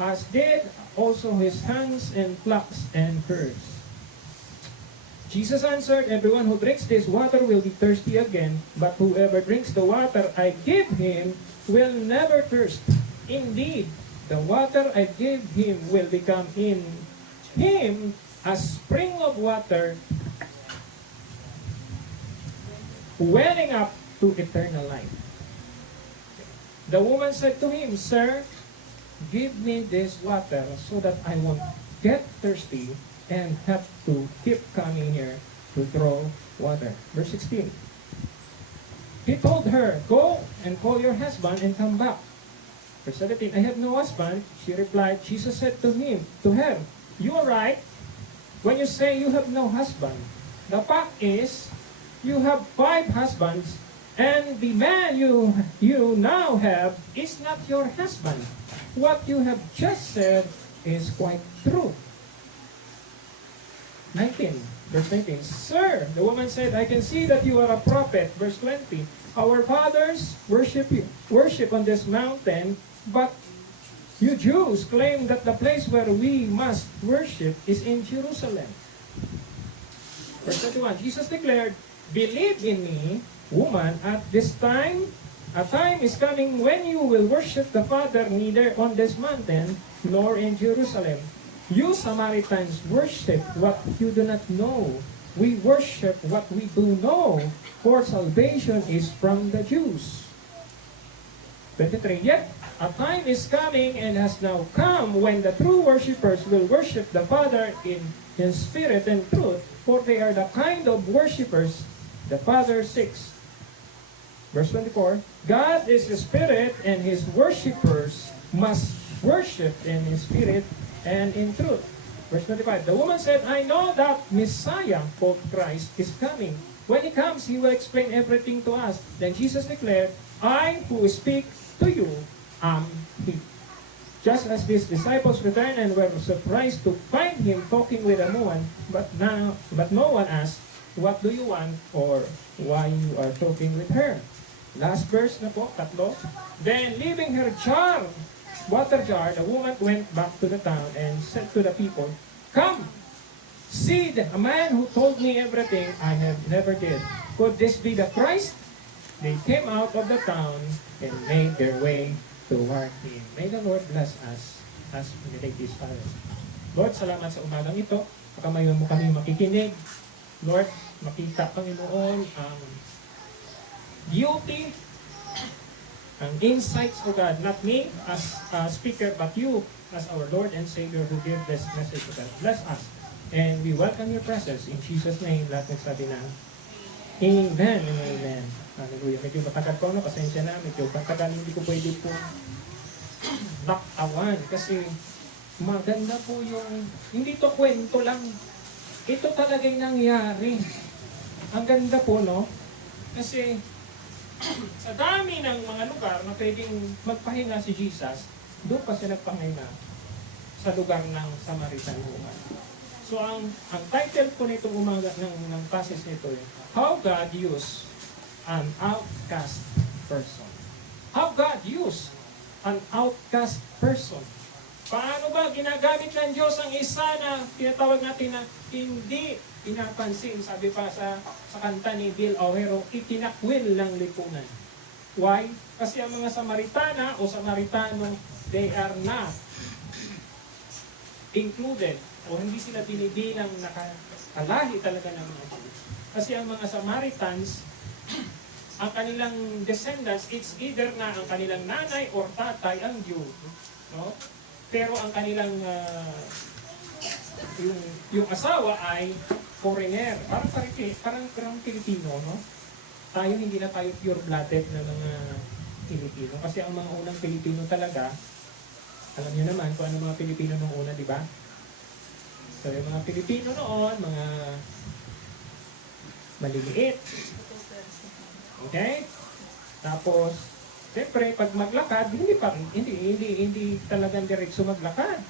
as did also his sons and flocks and herds. Jesus answered, everyone who drinks this water will be thirsty again, but whoever drinks the water I give him will never thirst. Indeed, the water I give him will become in him a spring of water welling up to eternal life. The woman said to him, Sir, give me this water so that I won't get thirsty and have to keep coming here to draw water. Verse 16. He told her, Go and call your husband and come back. Verse 17. I have no husband. She replied. Jesus said to her, You are right when you say you have no husband. The fact is, you have 5 husbands, and the man you now have is not your husband. What you have just said is quite true. 19, verse 19. Sir, the woman said, I can see that you are a prophet. Verse 20. Our fathers worship on this mountain, but you Jews claim that the place where we must worship is in Jerusalem. Verse 21. Jesus declared, Believe in me, woman, at this time, a time is coming when you will worship the Father neither on this mountain nor in Jerusalem. You Samaritans worship what you do not know. We worship what we do know, for salvation is from the Jews. 23. Yet a time is coming and has now come when the true worshippers will worship the Father in spirit and truth, for they are the kind of worshippers the Father seeks. Verse 24. God is the Spirit, and His worshippers must worship in His Spirit and in truth. Verse 25. The woman said, I know that Messiah, called Christ, is coming. When He comes, He will explain everything to us. Then Jesus declared, I who speak to you am He. Just as His disciples returned and were surprised to find Him talking with a woman, but no one asked, what do you want, or why you are talking with her? Last verse na po, 3. Then leaving her water jar, the woman went back to the town and said to the people, Come, see a man who told me everything I have never did. Could this be the Christ? They came out of the town and made their way toward Him. May the Lord bless us as we take this Father. Lord, salamat sa umagang ito. Pakamayon mo kami makikinig. Lord, makita, Panginoon, ang beauty, ang insights, O God, not me as a speaker, but you as our Lord and Savior who gave this message, O God. Bless us. And we welcome your presence. In Jesus' name, lahat nagsabi na, Amen and Amen. Hallelujah. Medyo matagal po, pasensya na. Medyo matagal, hindi ko pwede po baktawan. Kasi maganda po yung, hindi to kwento lang. Ito talagang nangyari. Ang ganda po, no? Kasi sa dami ng mga lugar na pwedeng magpahinga si Jesus, doon pa siya nagpahinga sa lugar ng Samaritan woman. So ang title po nitong umaga ng passage nito ay How God Used an Outcast Person. How God used an outcast person. Paano ba ginagamit ng Diyos ang isa na tinatawag natin na hindi pinapansin, sabi pa sa kanta ni Bill Auero, itinakwil ng lipunan. Why? Kasi ang mga Samaritana o Samaritano, they are not included o hindi sila binibilang nakalahi talaga ng mga Jews. Kasi ang mga Samaritans, ang kanilang descendants, it's either na ang kanilang nanay or tatay ang Jew. No? Pero ang kanilang yung asawa ay foreigner, parang Pilipino, no? Tayo hindi na tayo pure-blooded na mga Pilipino kasi ang mga unang Pilipino talaga, alam niyo naman kung ano mga Pilipino nung una, di ba? So yung mga Pilipino noon, mga maliliit. Okay? Tapos siyempre, pag maglakad, hindi talagang diretso maglakad.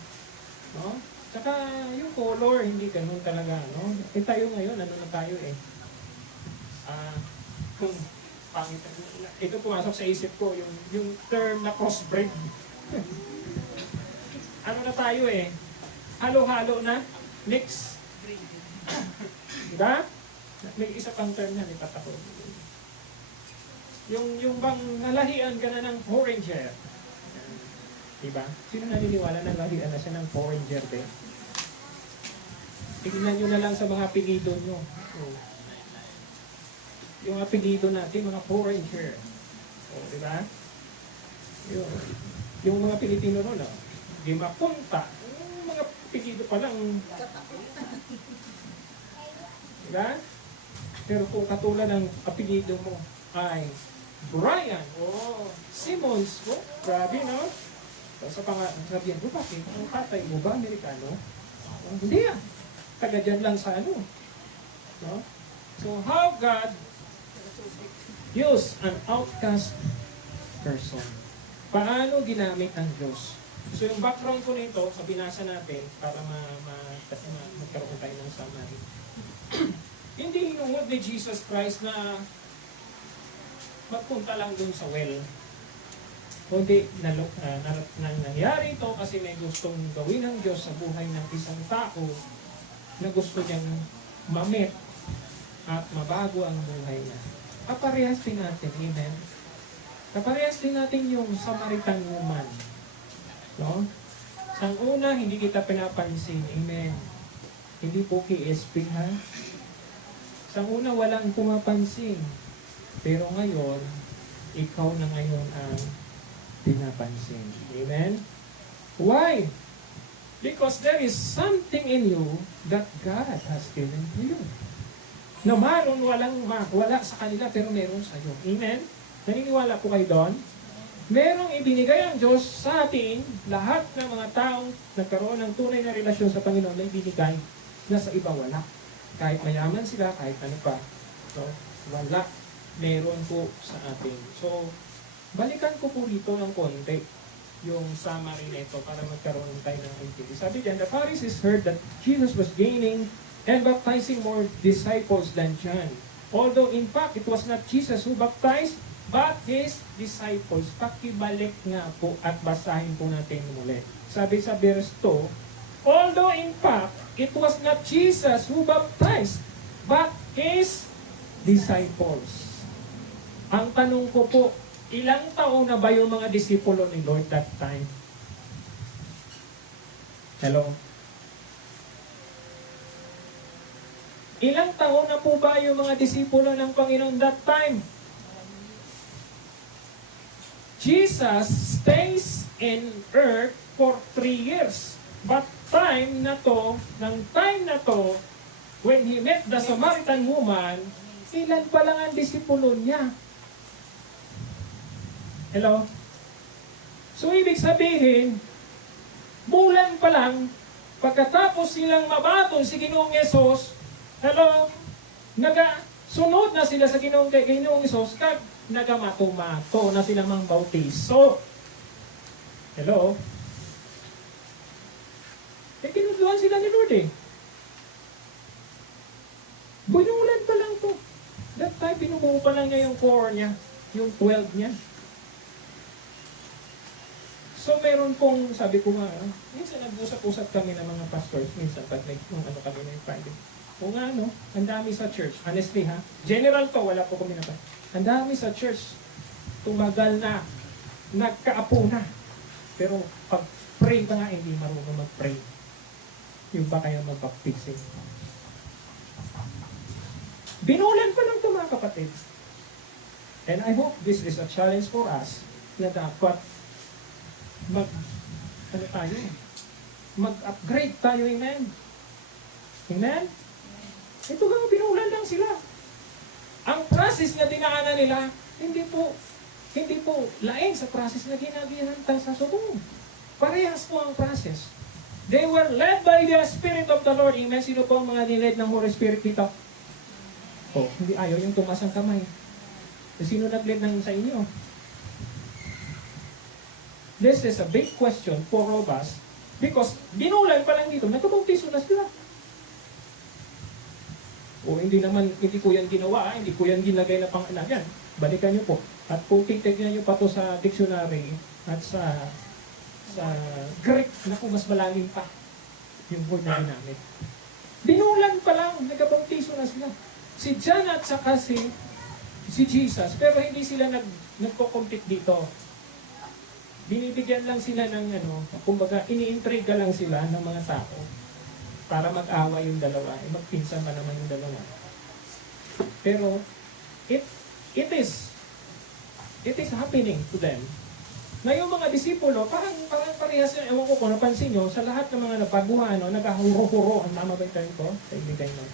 No? Saka yung color, hindi ganun talaga. No? Tayo ngayon, ano na tayo eh? pangit. Ito pumasok sa isip ko, yung term na crossbreed. Ano na tayo eh? Halo-halo na? Mix? Diba? May isa pang term yan, ipatako. Yung bang nalahian ka na ng foreigner. Diba? Sino naniniwala na lahian na siya ng foreigner din? Tingnan nyo na lang sa mga apelido nyo. Yung apelido natin, mga foreigner. Diba? Yung mga Pilipino ron, di mapunta. Yung mga apelido pa lang. Diba? Pero kung katulad ng apelido mo ay Brian o Simmons, grabe, no? Sa sabihan ko, bakit? Ang tatay mo ba, Amerikano? Hindi yan. Taga dyan lang sa ano. No? So, how God use an outcast person? Paano ginamit ng Diyos? So, yung background ko nito, sa binasa natin, para magkaroon tayo ng summary. Hindi hinungod ni Jesus Christ na magpunta lang dun sa well. Kundi nangyari ito kasi may gustong gawin ng Diyos sa buhay ng isang tao na gusto niyang mamit at mabago ang buhay niya. Kaparehas din natin, amen? Kaparehas din natin yung Samaritan woman. No? Sa una, hindi kita pinapansin, amen? Hindi po KSP, ha? Sa una, walang pumapansin. Pero ngayon, ikaw na ngayon ang pinapansin. Amen? Why? Because there is something in you that God has given to you. Na maroon wala sa kanila pero meron sa iyo. Amen? Naniniwala po kayo doon? Merong ibinigay ang Diyos sa atin, lahat ng mga taong nagkaroon ng tunay na relasyon sa Panginoon na ibinigay na sa iba wala. Kahit mayaman sila, kahit ano pa. So, wala. Meron po sa atin. So, balikan ko po dito ng konti yung summary nito para magkaroon tayo ng intindihan. Sabi diyan, the Pharisees heard that Jesus was gaining and baptizing more disciples than John. Although in fact, it was not Jesus who baptized, but His disciples. Pakibalik nga po at basahin po natin muli. Sabi sa verse 2, although in fact, it was not Jesus who baptized, but His disciples. Ang tanong ko po, ilang taon na ba yung mga disipulo ni Lord that time? Hello? Ilang taon na po ba yung mga disipulo ng Panginoon that time? Jesus stays in earth for 3 years. But time na to, when He met the Samaritan woman, ilan pa lang ang disipulo niya? Hello? So, ibig sabihin, bulan pa lang, pagkatapos silang mabaton si Ginoong Yesus, hello? Sunod na sila sa Ginoong Yesus, kag nagamato-mato na sila mang bautiso. Hello? Kinudluhan sila ni Lord eh. Binulan pa lang to. That time, binubuo pa lang niya yung core niya, yung 12 niya. So, meron pong, sabi ko nga, minsan nag-usap-usap kami ng mga pastors, minsan, pag kung ano kami na yung Friday. O nga, no? Ang dami sa church. Honestly, ha? General to, wala po kami na pa. Ang dami sa church, tumagal na, nagkaapo na. Pero, pag pray pa nga, hindi marunong mag-pray. Yung ba kayo mag-baptism? Binulan ko lang ito, mga kapatid. And I hope this is a challenge for us na dapat mag-upgrade tayo, amen? Amen? Ito nga, binulan lang sila. Ang process na dinaanan nila, hindi po lain sa process na ginagihantay sa Sodom. Parehas po ang process. They were led by the Spirit of the Lord. Amen? Sino po ang mga niled ng Holy Spirit dito? Oh, hindi ayaw yung tumas ang kamay. Sino nag-lead ng sa inyo? This is a big question for all of us because binulan pa lang dito, nagkabautiso na sila. O hindi ko yan ginawa, hindi ko yan ginagay na pangalan. Yan, balikan nyo po. At kung titignan nyo pa to sa dictionary at sa Greek, naku, mas malalim pa yung word na ginamit. Binulan pa lang, nagkabaptiso na sila. Si John at saka si Jesus, pero hindi sila nagko-compete dito. Binibigyan lang sila ng kumbaga, iniintriga lang sila ng mga tao para mag-awa yung dalawa. Magpinsan pa naman yung dalawa. Pero, it is happening to them. Na yung mga disipulo, parang parehas yan. Ewan ko kung napansin nyo, sa lahat ng mga napaguhan, nagahuro-huro, ang mama ba yung term ko? Sa ibigay mo.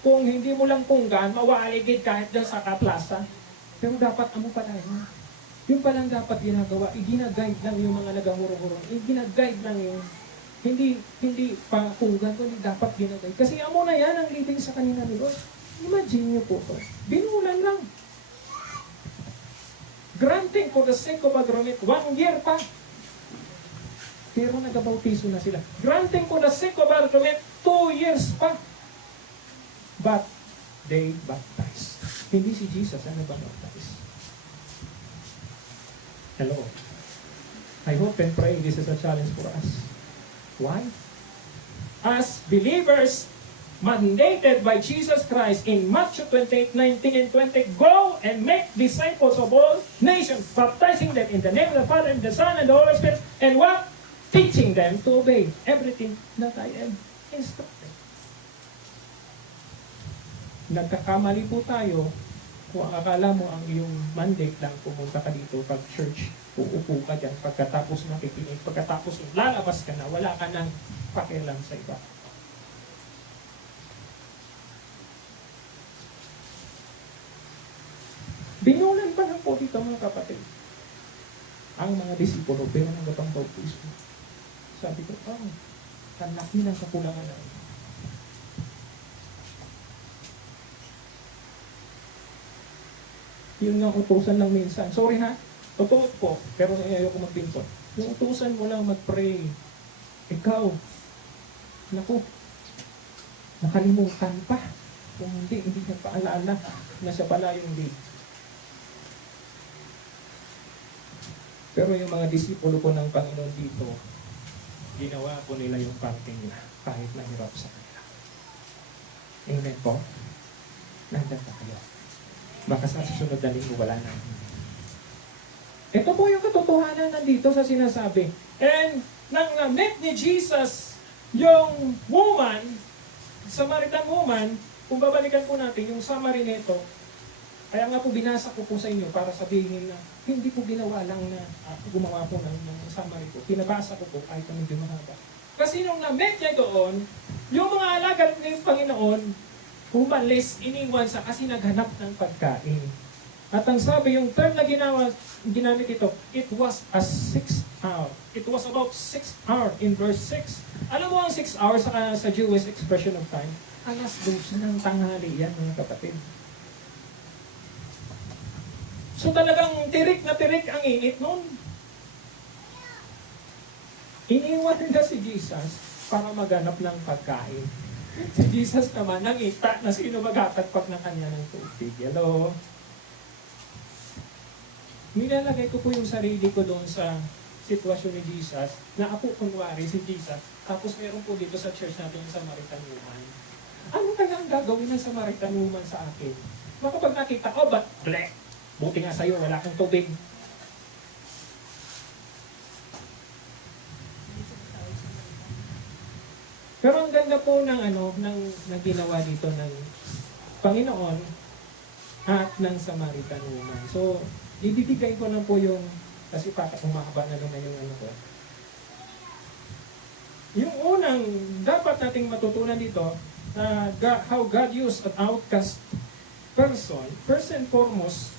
Kung hindi mo lang punggan, mawaaligid kahit dyan sa kaplasa. Pero dapat amo pala yun. Yung palang dapat ginagawa, i-gina-guide lang yung mga nagahuro-huro. I-gina-guide lang yung hindi pa punggan, kundi dapat ginagay. Kasi amo na yan ang leading sa kanina ni Lord. Imagine nyo po to. Binulan lang. Granting for the sake of agreement, 1 year pa. Pero nagabautiso na sila. Granting for the sake of agreement, 2 years pa. But they baptized. Hindi si Jesus ang nabaptize. Hello. I hope and pray this is a challenge for us. Why? As believers, mandated by Jesus Christ in Matthew 28:19 and 20, go and make disciples of all nations, baptizing them in the name of the Father, and the Son, and the Holy Spirit, and what? Teaching them to obey everything that I am instructed. Nagkakamali po tayo kung akala mo ang iyong mandate lang pumunta ka dito pag church, uupo ka dyan, pagkatapos makikinig, pagkatapos lalabas ka na, wala ka nang pakialam sa iba. Binulan pa lang po dito mga kapatid. Ang mga disipulo, pero ng gatang bautismo. Sabi ko, ang laki ng kakulangan namin. Yun nga utusan lang minsan. Sorry ha, totoo po, pero ayoko magpinto. Yung utusan mo lang mag-pray. Ikaw, naku, nakalimutan pa. Kung hindi niya paalala na siya pala yung lead. Pero yung mga disipulo po ng Panginoon dito, ginawa po nila yung parte nila kahit mahirap sa kanila. Amen po? Nandun na kayo. Baka sa susunod na linggo wala na. Ito po yung katotohanan nandito sa sinasabi. And nang na-meet ni Jesus yung woman, Samaritan woman, kung babalikan po natin yung summary nito, kaya nga po binasa ko po sa inyo para sabihin na hindi po ginawa lang na gumawa po ng summary ko. Pinabasa ko po kahit na medyo mahaba. Kasi nung na-meet niya doon, yung mga alagad ng Panginoon, umalis, iniwan sa kasi naghanap ng pagkain. At ang sabi, yung term na ginamit ito, it was a 6 hour. It was about 6 hour in verse 6. Alam mo ang 6 hours sa Jewish expression of time? Alas 12 ng tanghali yan mga kapatid. So talagang tirik na tirik ang init noon. Iniwan na si Jesus para maghanap ng pagkain. Si Jesus naman nangita na sino maghatagpag ng kanya ng tubig. Hello? Nilalagay ko po yung sarili ko doon sa sitwasyon ni Jesus na ako kunwari si Jesus tapos meron po dito sa church natin yung Samaritan woman. Ano kaya ang gagawin ng Samaritan woman sa akin? Kapag nakita ko, buti nga sa'yo, wala kang tubig. Pero ang ganda po ng ginawa dito ng Panginoon at ng Samaritan woman. So, ibibigay ko na po yung, kasi umahaba na naman yung ko. Yung unang dapat nating matutunan dito, how God used an outcast person, first and foremost,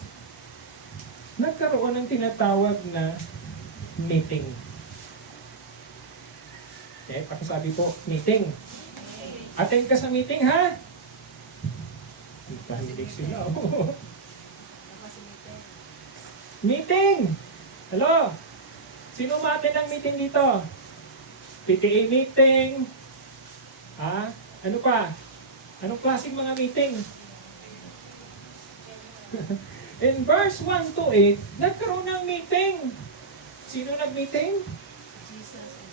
nagkaroon ng tinatawag na meeting. Okay, pakisabi po, meeting. Attend ka sa meeting, ha? Pahilig sila. Meeting! Hello? Sino ma-attend ng meeting dito? PTA meeting? Ano pa? Anong klaseng mga meeting? In verse 1 to 8, nagkaroon ng meeting. Sino nag-meeting?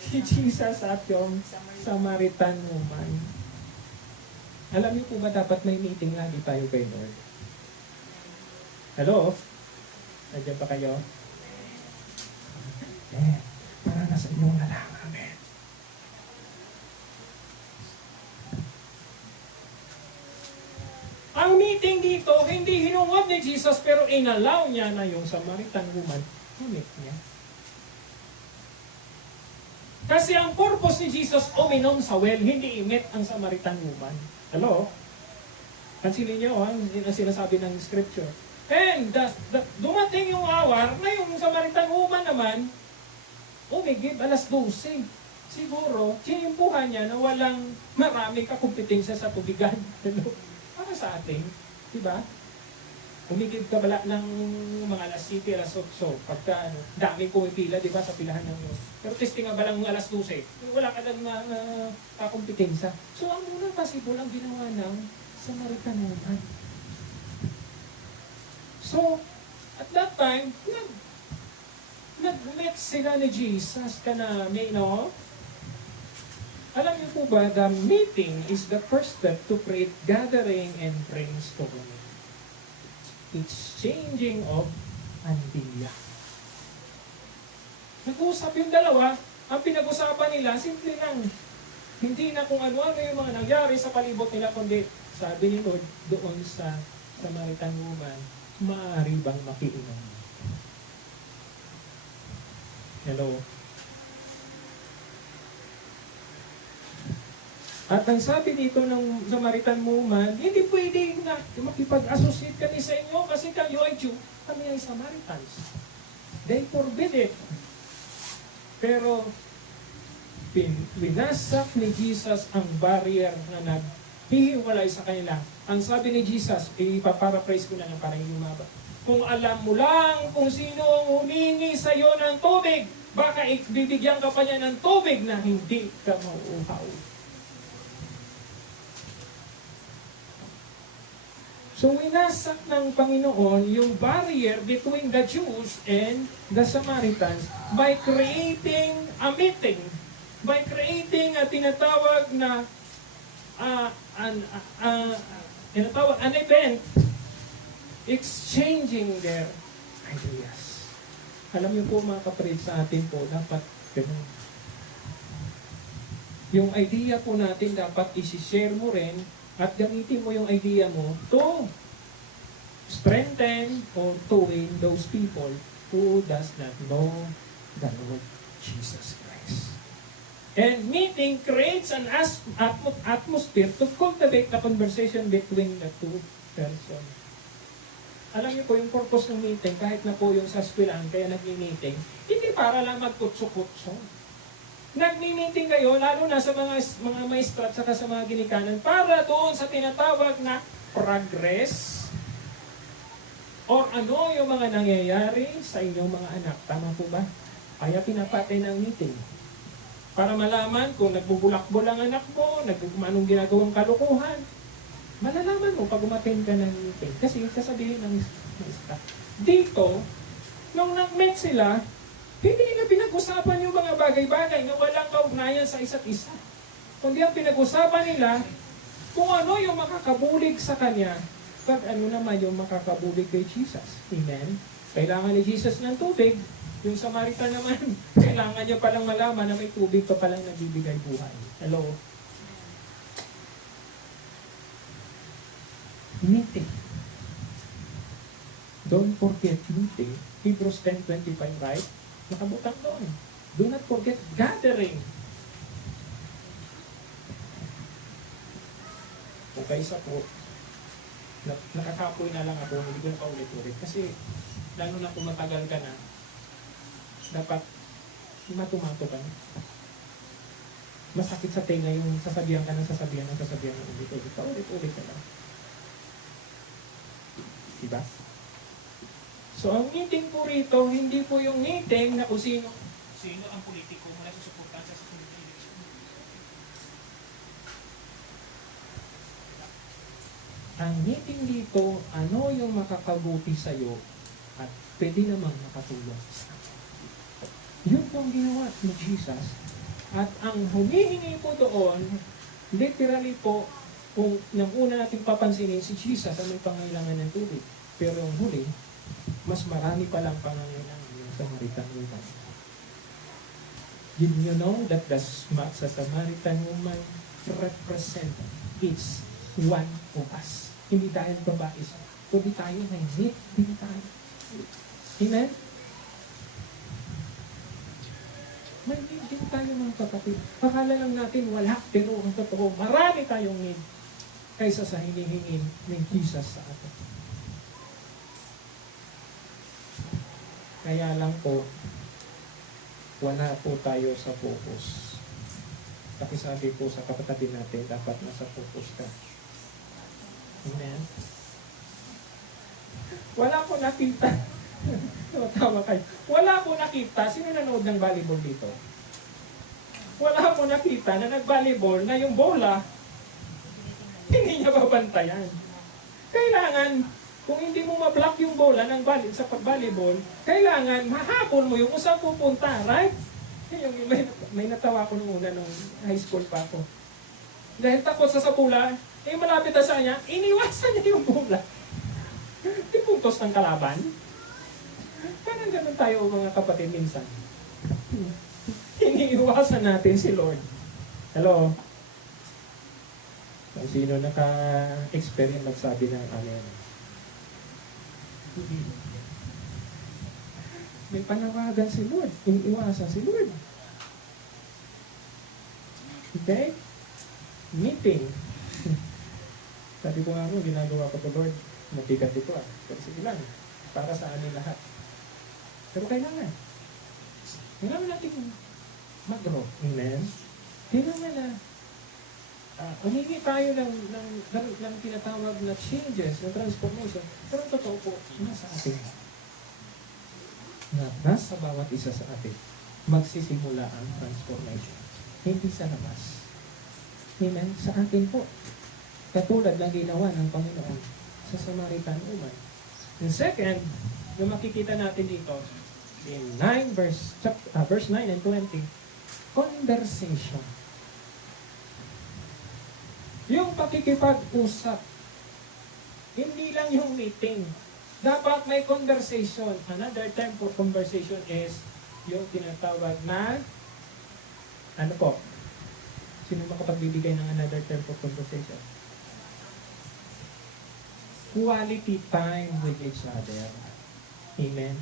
Si Jesus at yung Samaritan woman. Alam niyo po ba dapat may meeting lagi tayo kay Lord? Hello? Nandiyan pa kayo? Para nasa inyo na lang. Amen. Ang meeting dito, hindi hinungod ni Jesus pero inalaw niya na yung Samaritan woman. Humit niya. Kasi ang purpose ni Jesus, uminom sa well, hindi imit ang Samaritan woman. Hello? Pansinin niyo ang sinasabi ng scripture. And dumating yung hour na yung Samaritan woman naman, umigib alas 12. Siguro, sinimpuhan niya na walang maraming kakumpetensya sa tubigan. Hello? Para sa atin, di ba? Umigib ka bala ng mga alas 7, alas 8, pagka daming pumipila, di ba, sa pilahan ng Diyos. Pero testing nga balang alas 12, wala ka lang na kakumpetensya. So, ang unang possible ang ginawa ng Samaritan woman. So, at that time, nag-meet sila ni Jesus kanami, no? Alam niyo po ba, the meeting is the first step to create gathering and brainstorming. Exchanging of idea. Nag-usap yung dalawa, ang pinag-usapan nila, simple lang. Hindi na kung ano-ano yung mga nangyari sa palibot nila, kundi sabi ni Lord doon sa Samaritan woman, maaari bang makiinom? Hello? At ang sabi dito ng Samaritan woman, hindi pwede na makipag-associate kami sa inyo kasi kayo ay Jew, kami ay Samaritans. They forbid it. Pero, winasak ni Jesus ang barrier na naghihiwalay sa kanila. Ang sabi ni Jesus, ipaparaphrase ko na ng parang lumaba. Kung alam mo lang kung sino ang humingi sa iyo ng tubig, baka bibigyan ka pa niya ng tubig na hindi ka mauuhaw. So, winasak ng Panginoon yung barrier between the Jews and the Samaritans by creating a meeting, by creating a tinatawag na an event, exchanging their ideas. Alam niyo po mga kapatid, sa atin po, dapat ganun. Yung idea po natin dapat isi-share mo rin at gamitin mo yung idea mo to strengthen or to win those people who does not know the Lord Jesus Christ. And meeting creates an atmosphere to cultivate the conversation between the two persons. Alam niyo po yung purpose ng meeting, kahit na po yung sa eskwelahan, kaya nag-meeting, hindi para lang magkutso-kutso. Nagmi-meeting kayo, lalo na sa mga maestra at saka sa mga ginikanan, para doon sa tinatawag na progress or ano yung mga nangyayari sa inyong mga anak. Tama po ba? Kaya pinapatay ng meeting. Para malaman kung nagbubulakbol ang anak mo, anong ginagawang kalukuhan. Malalaman mo pag umattend ka ng meeting. Kasi sasabihin ng maestra. Dito, nung nag-meet sila, hindi nila pinag-usapan yung mga bagay-bagay na walang kaugnayan sa isa't isa. Kundi ang pinag-usapan nila kung ano yung makakabulig sa kanya pag ano naman yung makakabulig kay Jesus. Amen? Kailangan ni Jesus ng tubig. Yung Samaritan naman, kailangan niya palang malaman na may tubig pa palang nagbibigay buhay. Hello? Meeting. Don't forget meeting. Hebrews 10:25, right? Nakabutang doon. Do not forget gathering. Kung kaysa po, nakakapoy na lang ako, hindi ko na paulit-ulit. Kasi, lalo na kung matagal ka na, dapat matumato ka na. Masakit sa tenga yung sasabihan ka ng sasabihan ng ulit-ulit. Paulit-ulit ka lang. Diba? So, ang meeting po rito, hindi po yung meeting na kung sino ang politiko mo na susuportan sa susunod na election. ang meeting dito, ano yung makakabuti sa'yo at pwede namang makatulong sa akin. Yun po ang ginawa ni Jesus. At ang humihingi po doon, literally po, kung nang una natin papansinin si Jesus ang may pangailangan ng tubig. Pero ang huli, mas marami palang pangangailangan ng Samaritan woman. Did you know that the Samaritan woman represent is one of us? Hindi tayo babae siya. Kundi tayo may need. Hindi tayo. Amen? May need din tayo mga kapatid. Pakala lang natin wala, pero ang totoo, marami tayong need kaysa sa hinihingin ng Jesus sa atin. Kaya lang po, wala po tayo sa focus. Pakisabi po sa kapatid natin, dapat nasa focus ka. Amen? Wala po nakita. Tawa kayo. Wala po nakita. Sino nanood ng volleyball dito? Wala po nakita na nag-volleyball na yung bola, hindi niya babantayan. Kailangan, kung hindi mo ma-block yung bola ng sa pag-volleyball, kailangan mahabol mo yung kung saan pupunta, right? May natawa ko nung una nung high school pa ako. Dahil takot sa bola, malapit na sa kanya, iniwasan niya yung bola. Di puntos ng kalaban. Parang ganun tayo mga kapatid minsan. Iniiwasan natin si Lord. Hello? Kung sino naka-experience magsabi ng amen. May panawagan si Lord. Iniiwasan si Lord. Okay? Meeting. Sabi ko nga mo, ginagawa ko to Lord. Mabigat ito Pero sige lang. Para sa amin lahat. Pero kailangan natin mag-grow. Amen? Kailangan na humingi tayo ng tinatawag na changes, na transformation. Pero totoo po, nasa atin. Nasa bawat isa sa atin, magsisimula ang transformation. Hindi sa labas. Amen? Sa atin po. Katulad ng ginawa ng Panginoon sa Samaritan woman. And second, yung makikita natin dito, in verse 9 and 20, conversation. Yung pakikipag-usap. Hindi lang yung meeting. Dapat may conversation. Another term for conversation is yung tinatawag na ano po? Sino makapagbibigay ng another term for conversation? Quality time with each other. Amen.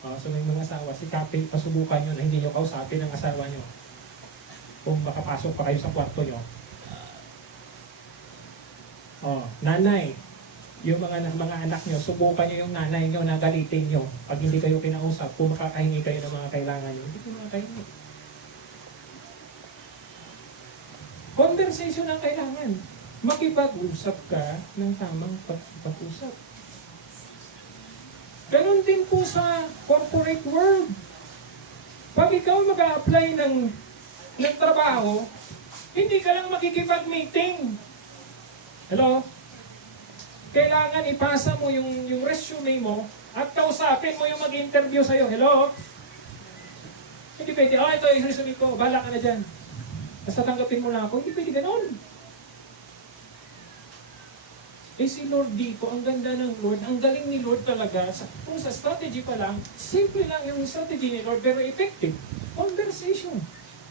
So may mga asawa, si Kapi, pasubukan nyo na hindi nyo kausapin ang asawa nyo. Kung makapasok pa kayo sa kwarto nyo. Nanay, yung mga anak nyo, subukan nyo yung nanay nyo na galitin nyo. Pag hindi kayo kinausap, kung makakahingi kayo ng mga kailangan nyo, hindi kayo makakahingi. Conversation ang kailangan. Makipag-usap ka ng tamang pag-usap. Ganon din po sa corporate world. Pag ikaw mag-a-apply ng trabaho, hindi ka lang makikipag-meeting. Hello? Kailangan ipasa mo yung resume mo at kausapin mo yung mag-interview sa'yo. Hello? Hindi pwede, ito yung resume ko, bahala ka na dyan. Basta tanggapin mo na ako. Hindi pwede ganon. Si Lord dito, ang ganda ng Lord, ang galing ni Lord talaga. Kung sa strategy pa lang, simple lang yung strategy ni Lord, pero effective. Conversation.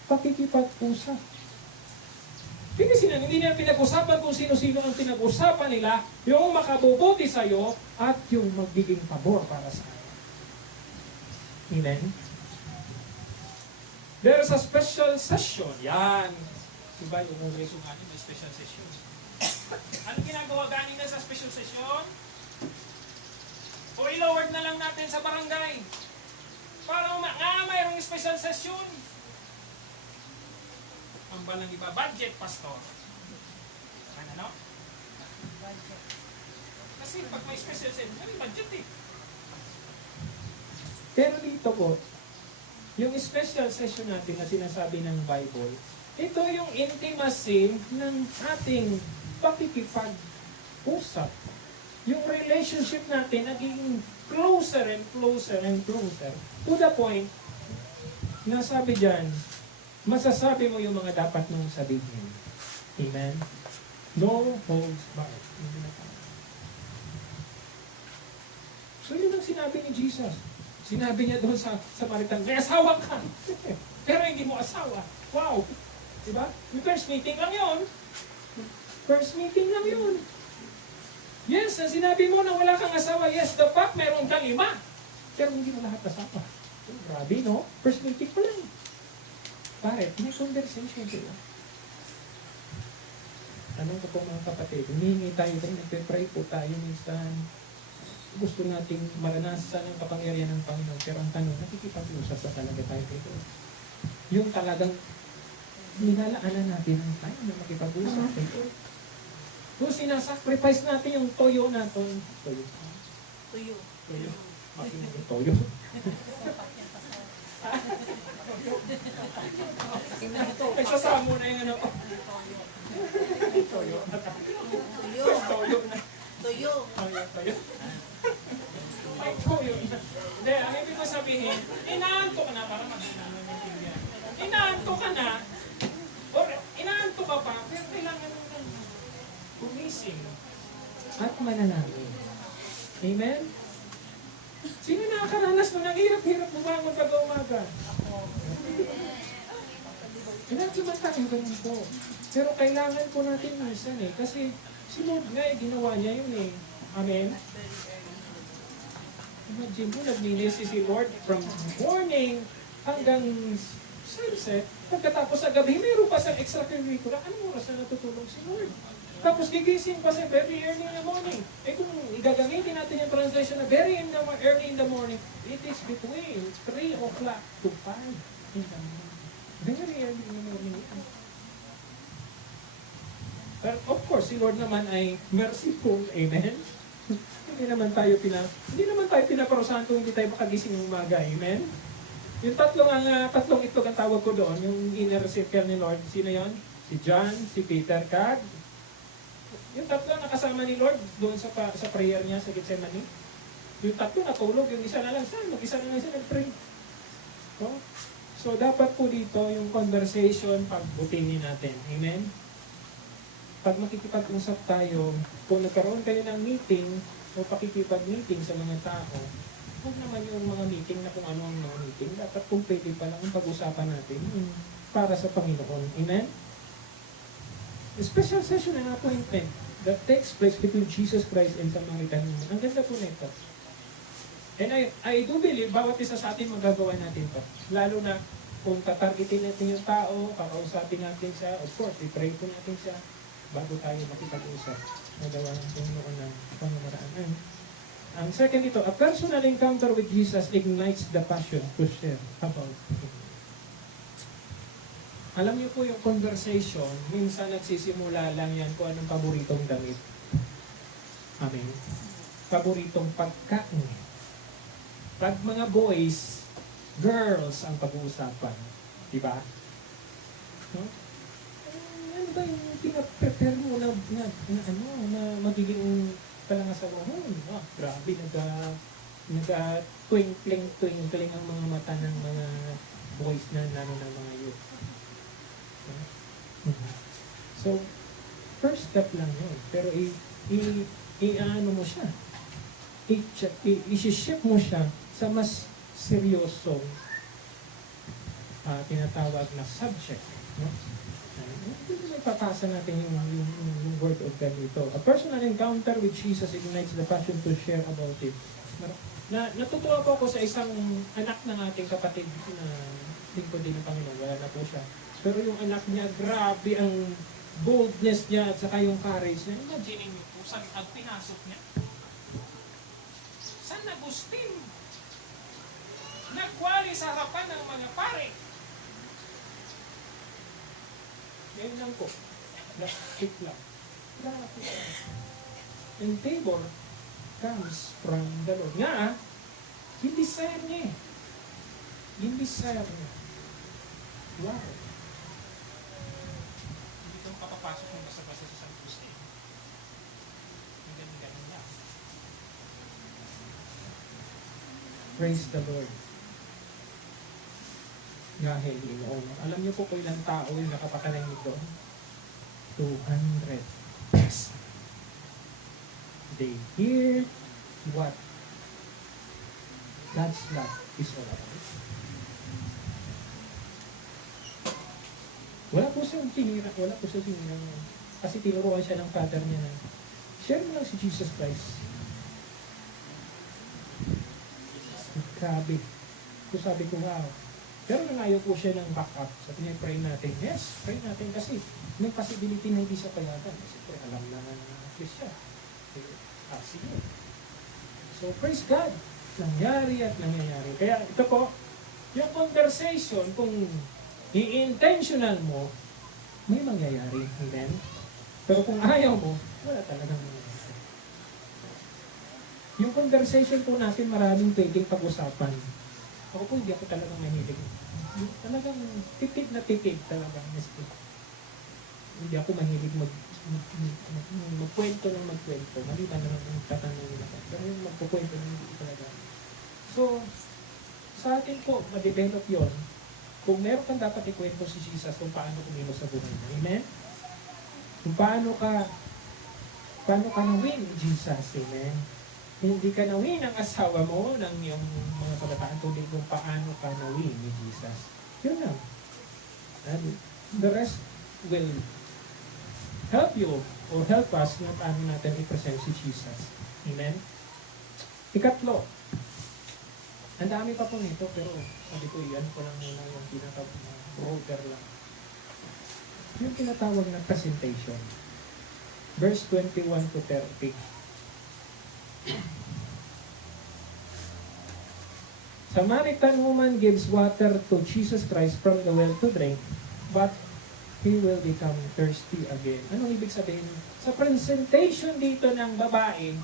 Pakikipag-usap. Hindi nila pinag-usapan kung sino-sino ang pinag-usapan nila, yung makabubuti sa'yo at yung magiging pabor para sa iyo. Amen? There's a special session. Yan. Diba yung resume may special session. Ano ginagawa ganin na sa special session? O ilaward na lang natin sa barangay. Para mayroong special session. Ang balang iba, budget, pastor. Ano? Budget. Kasi pag may special session, may budget eh. Pero dito po, yung special session natin na sinasabi ng Bible, ito yung intimacy ng ating usap. Yung relationship natin naging closer and closer and closer. To the point, na sabi dyan, masasabi mo yung mga dapat mong sabihin. Amen? No holds barred. So yun ang sinabi ni Jesus. Sinabi niya doon sa Samaritan, may asawa ka. Pero hindi mo asawa. Wow! Diba? Yung first meeting lang yun. First meeting lang yun. Yes, ang sinabi mo na wala kang asawa, yes, the fact, meron kang 5. Pero hindi mo lahat asawa. So, grabe, no? First meeting pa lang. Bakit? May conversation, diba? Tanong ko po mga kapatid, humihingi tayo tayo, nagpe-pray po tayo minsan. Gusto nating maranasan ang kapangyarihan ng Panginoon. Pero ang tanong, nakikipag-usap sa talaga tayo dito. Yung talagang nilalaanan natin ang time na makipag-usap dito. Kung sinasacrifice natin yung toyo natin, toyo. Makinig yung toyo. Nagsasamo na yung ano. Toyo. Toyo na. Toyo. Ay, toyo na. Hindi, ang ibig ko sabihin, inaanto ka na para mag-intindihan. Inaanto ka na, or inaanto ka pa, pero kailangan mo ng gumising at manalangin. Amen? Sino nakakaranas mo ng hirap-hirap bumangon pag-umaga? Inaanto tayo ganun po. Pero kailangan po natin minsan kasi si Lord nga ginawa niya yun Amen? Imagine mo, naglinis si Lord from morning hanggang sunset. Pagkatapos sa gabi, mayroon pa sa extracurricular. Anong oras na natutulog si Lord? Tapos gigising pa siya very early in the morning. Kung igagamitin natin yung translation na early in the morning, it is between 3 o'clock to 5 in the morning. Very early in the morning. But of course, si Lord naman ay merciful. Amen? Hindi naman tayo pinaparusahan kung hindi tayo makagising ng umaga. Amen? Yung tatlong itlog ang tawag ko doon, yung inner circle ni Lord. Sino yon? Si John, si Peter, kag yung tatlo nakasama ni Lord doon sa prayer niya sa Gethsemane. Yung tatlo natulog, yung isa na lang mag-isa na lang siya nag-pray. So dapat po dito yung conversation pagbutihin natin. Amen? Pag makikipag-usap tayo, kung nagkaroon kayo ng meeting o pakikipag-meeting sa mga tao, huwag naman yung mga meeting na kung ano ang mga meeting. Dapat kung pwede pa lang ang pag-usapan natin para sa Panginoon. Amen? A special session and appointment that takes place between Jesus Christ and Samaritan woman. Ang ganda po nito. And I do believe, bawat isa sa atin magagawa natin ito. Lalo na kung tatargetin natin yung tao, kakausapin natin siya, of course, i-pray po natin siya bago tayo makipag-usap. Nagawa ng Panginoon ng pamamaraan. Ang second ito, a personal encounter with Jesus ignites the passion to share about Him. Alam niyo po yung conversation, minsan nagsisimula lang yan kung anong paboritong damit. Amen. Paboritong pagkain. Pag mga boys, girls ang pag-uusapan. Diba? No? Ano ba yung pinaprepare mo na magiging palangasawa mo? Grabe, nag-twinkling ang mga mata ng mga boys na lalo ng mga youth. So, first step lang yun. Pero i-ano mo siya. I-shift mo siya sa mas seryosong tinatawag na subject. No? May papasa natin yung word of God dito. A personal encounter with Jesus ignites the passion to share about it. Natutuwa po ako sa isang anak ng ating kapatid na lingkod din ng Panginoon. Wala na po siya. Pero yung anak niya, grabe ang boldness niya at saka yung courage niya. Imagine niyo po, saan ang pinasok niya? San Agustin? Nagwali sa harapan ng mga pare. Ngayon lang po. Last week lang. Grabe. And Tabor comes from the Lord. Nga, yung desire niya. Yung desire niya. Wow. Hindi kang papapasok ng basta-basta sa San Agustin. Praise the Lord. Dahil Inoon. Alam niyo po kung ilang tao yung nakapakanan nito? 200. Yes. They hear what God's love is all about. Wala po siyang tinira. Kasi tinuruan siya ng father niya na share mo lang si Jesus Christ. Grabe. So sabi ko, wow. Pero nangayo po siya ng backup. Sabi niya, pray natin. Yes, pray natin kasi may possibility na hindi siya payagan. Kasi alam na Christian. Sige. So praise God. Nangyari at nangyayari. Kaya ito po, yung conversation, kung i-intentional mo, may mangyayari. Amen? Pero kung ayaw mo, wala talagang mangyayari. Yung conversation po natin, maraming pwedeng pag-usapan. Ako po, hindi ako talagang mahilig. Talagang tipid na tipid talaga. Hindi ako mahilig magkwento ng magkwento. Maliban naman kung tatanungin ako. Pero yung magkukwento ng hindi talaga. So, sa atin po, ma-develop yun. Kung meron kang dapat ikwento si Jesus kung paano kumilos sa buhay mo. Amen? Kung paano ka na-win ni Jesus. Amen? Hindi ka na-win ang asawa mo ng iyong mga kabataan, kundi kung paano ka na-win ni Jesus. Yun lang. And the rest will help you or help us na paano natin i-present si Jesus. Amen? Ikatlo, ang dami pa po nito, pero sabi ko, yan ko lang muna yung pinaka-broader lang. Yung tinatawag na presentation. Verse 21 to 30. Samaritan woman gives water to Jesus Christ from the well to drink, but he will become thirsty again. Anong ibig sabihin? Sa presentation dito ng babae,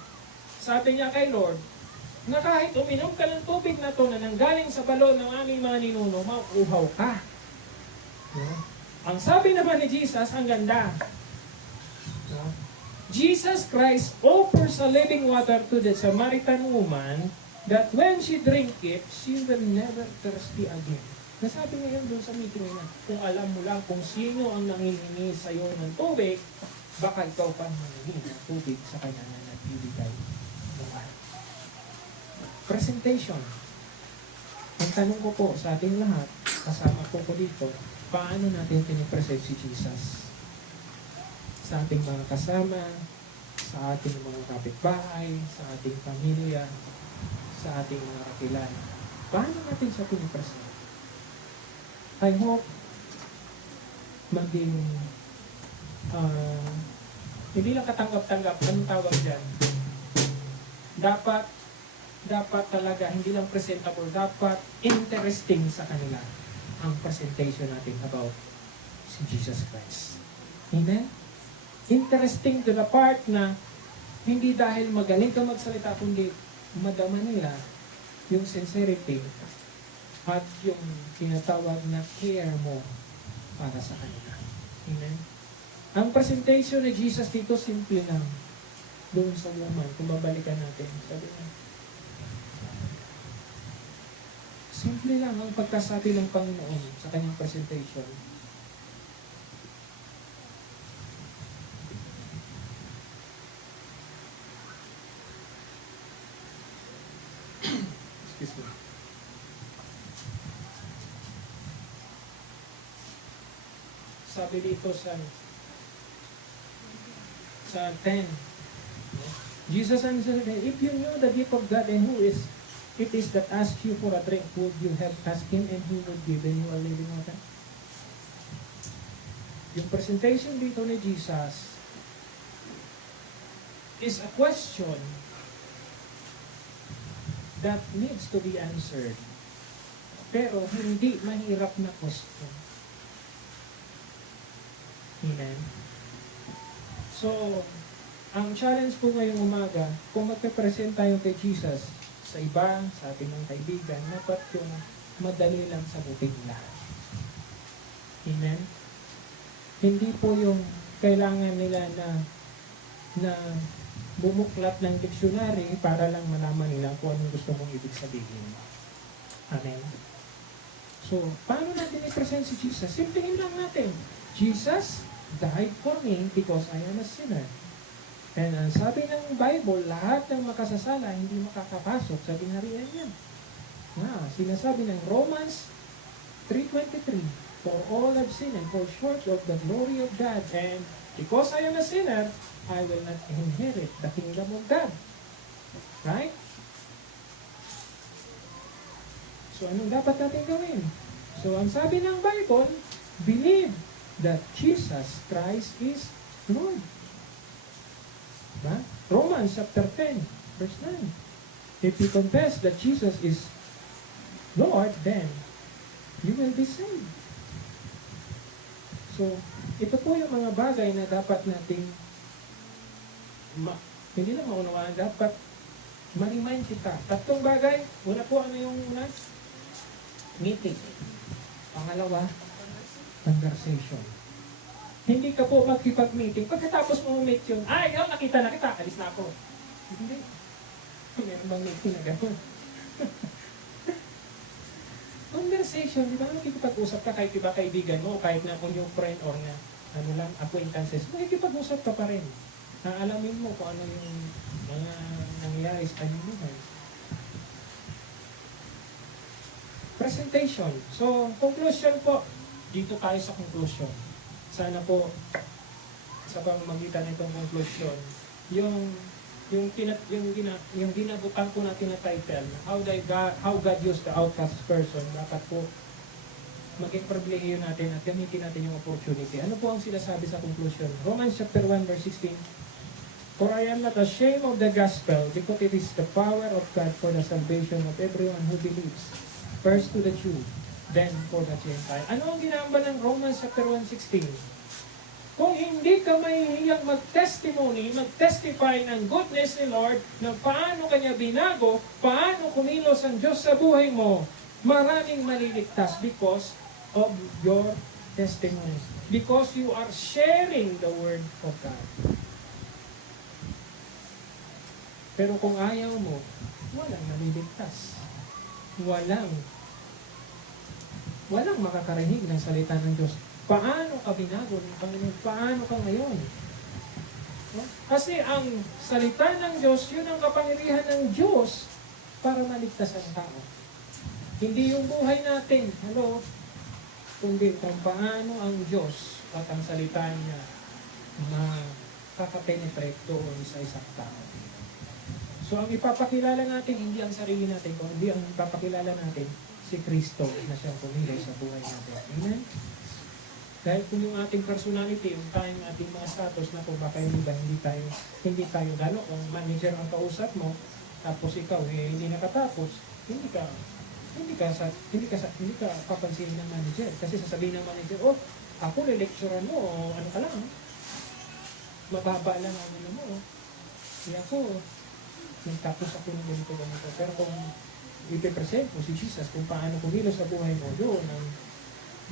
sabi niya kay Lord, na kahit uminom ka ng tubig na to na nanggaling sa balon ng aming mga ninuno, mauuhaw ka. No? Ang sabi naman ni Jesus, ang ganda. No? Jesus Christ offers a living water to the Samaritan woman that when she drink it, she will never thirsty again. Nasabi ngayon doon sa meeting na, kung alam mo lang kung sino ang nangihingi sa iyo ng tubig, baka ikaw pa nangihingi ng tubig sa kanya na nagbibigay ng water. Presentation. Ang tanong ko po sa ating lahat, kasama ko dito, paano natin pinipresent si Jesus? Sa ating mga kasama, sa ating mga kapitbahay, sa ating pamilya, sa ating mga kakilala. Paano natin siya pinipresent? I hope maging hindi lang katanggap-tanggap. Anong tawag dyan? Dapat talaga, hindi lang presentable, dapat interesting sa kanila ang presentation natin about si Jesus Christ. Amen? Interesting to the part na hindi dahil magaling ka magsalita, kundi madama nila yung sincerity at yung tinatawag na care mo para sa kanila. Amen? Ang presentation ni Jesus dito, simple lang. Doon sa woman, kung babalikan natin, sabi niya, simple lang ang pagkasabi ng Panginoon sa kanyang presentation. Excuse me. Sabi dito sa 10, Jesus answered, if you knew the gift of God and who is it is that asks you for a drink, would you have asked him and he would give you a living water? Yung presentation dito ni Jesus is a question that needs to be answered. Pero hindi mahirap na question. Amen? So, ang challenge po ngayong umaga, kung magpe-present tayo kay Jesus, sa iba, sa ating mga kaibigan, dapat yung madali lang sagutin lahat. Amen? Hindi po yung kailangan nila na bumuklat ng dictionary para lang malaman nila kung anong gusto mong ibig sabihin. Amen. So, paano natin i-present si Jesus? Simplihin lang natin. Jesus died for me because I am a sinner. And ang sabi ng Bible, lahat ng makasasala hindi makakapasok sa binarian niya. Sinasabi ng Romans 3:23, for all have sinned and fall short of the glory of God, and because I am a sinner, I will not inherit the kingdom of God. Right? So, anong dapat natin gawin? So, ang sabi ng Bible, believe that Jesus Christ is Lord. Diba? Romans chapter 10, verse 9. If you confess that Jesus is Lord, then you will be saved. So, ito po yung mga bagay na dapat nating hindi na maunawaan, dapat ma-remind kita. Tatlong bagay. Una po, ano yung una? Meeting. Pangalawa, conversation. Hindi ka po magkipag-meeting. Pagkatapos mo meet yun, nakita na kita, alis na ako. Hindi. Meron bang meeting na gano'n? Conversation, di ba? Nakikipag-usap ka kahit iba kaibigan mo, kahit na kung yung friend or na acquaintances, nakikipag-usap ka pa rin. Alamin mo kung ano yung mga nangyayari sa kanyang buhay. Presentation. So, conclusion po. Dito tayo sa conclusion. Sana po, sa pamamagitan nitong conclusion, yung ginabutan po natin na title, How God Used the Outcast Person, dapat po maging pribilehiyo natin at gamitin natin yung opportunity. Ano po ang sinasabi sa conclusion? Romans chapter 1 verse 16, for I am not ashamed of the gospel, because it is the power of God for the salvation of everyone who believes. First to the Jew, then for the Gentile. Ano ang ginamba ng Romans chapter 1:16? Kung hindi ka mahihiyang mag-testify ng goodness ni Lord, na paano kanya binago, paano kumilos ang Diyos sa buhay mo, maraming maliligtas because of your testimony. Because you are sharing the Word of God. Pero kung ayaw mo, walang naliligtas. Walang makakarinig ng salita ng Diyos. Paano ka binago ng Panginoon? Paano ka ngayon? No? Kasi ang salita ng Diyos, yun ang kapangyarihan ng Diyos para maligtas ang tao. Hindi yung buhay natin, kundi kung paano ang Diyos at ang salita niya makakapenetrate doon sa isang tao. So, ang ipapakilala natin, hindi ang sarili natin, kundi ang ipapakilala natin, si Kristo na siyang pumili sa buhay natin. Amen? Dahil kung yung ating personality, yung ating mga status na kung baka yung iba, hindi tayo lalo. Kung manager ang kausap mo, tapos ikaw, hindi nakatapos, hindi ka papansinin ng manager. Kasi sasabihin ng manager, ako le-lecturean mo, ano ka lang, mababa lang ang ano mo. Hindi ako, nagtapos ako ng ganito. Pero kung ipipresent mo si Jesus kung paano kumilos sa buhay mo,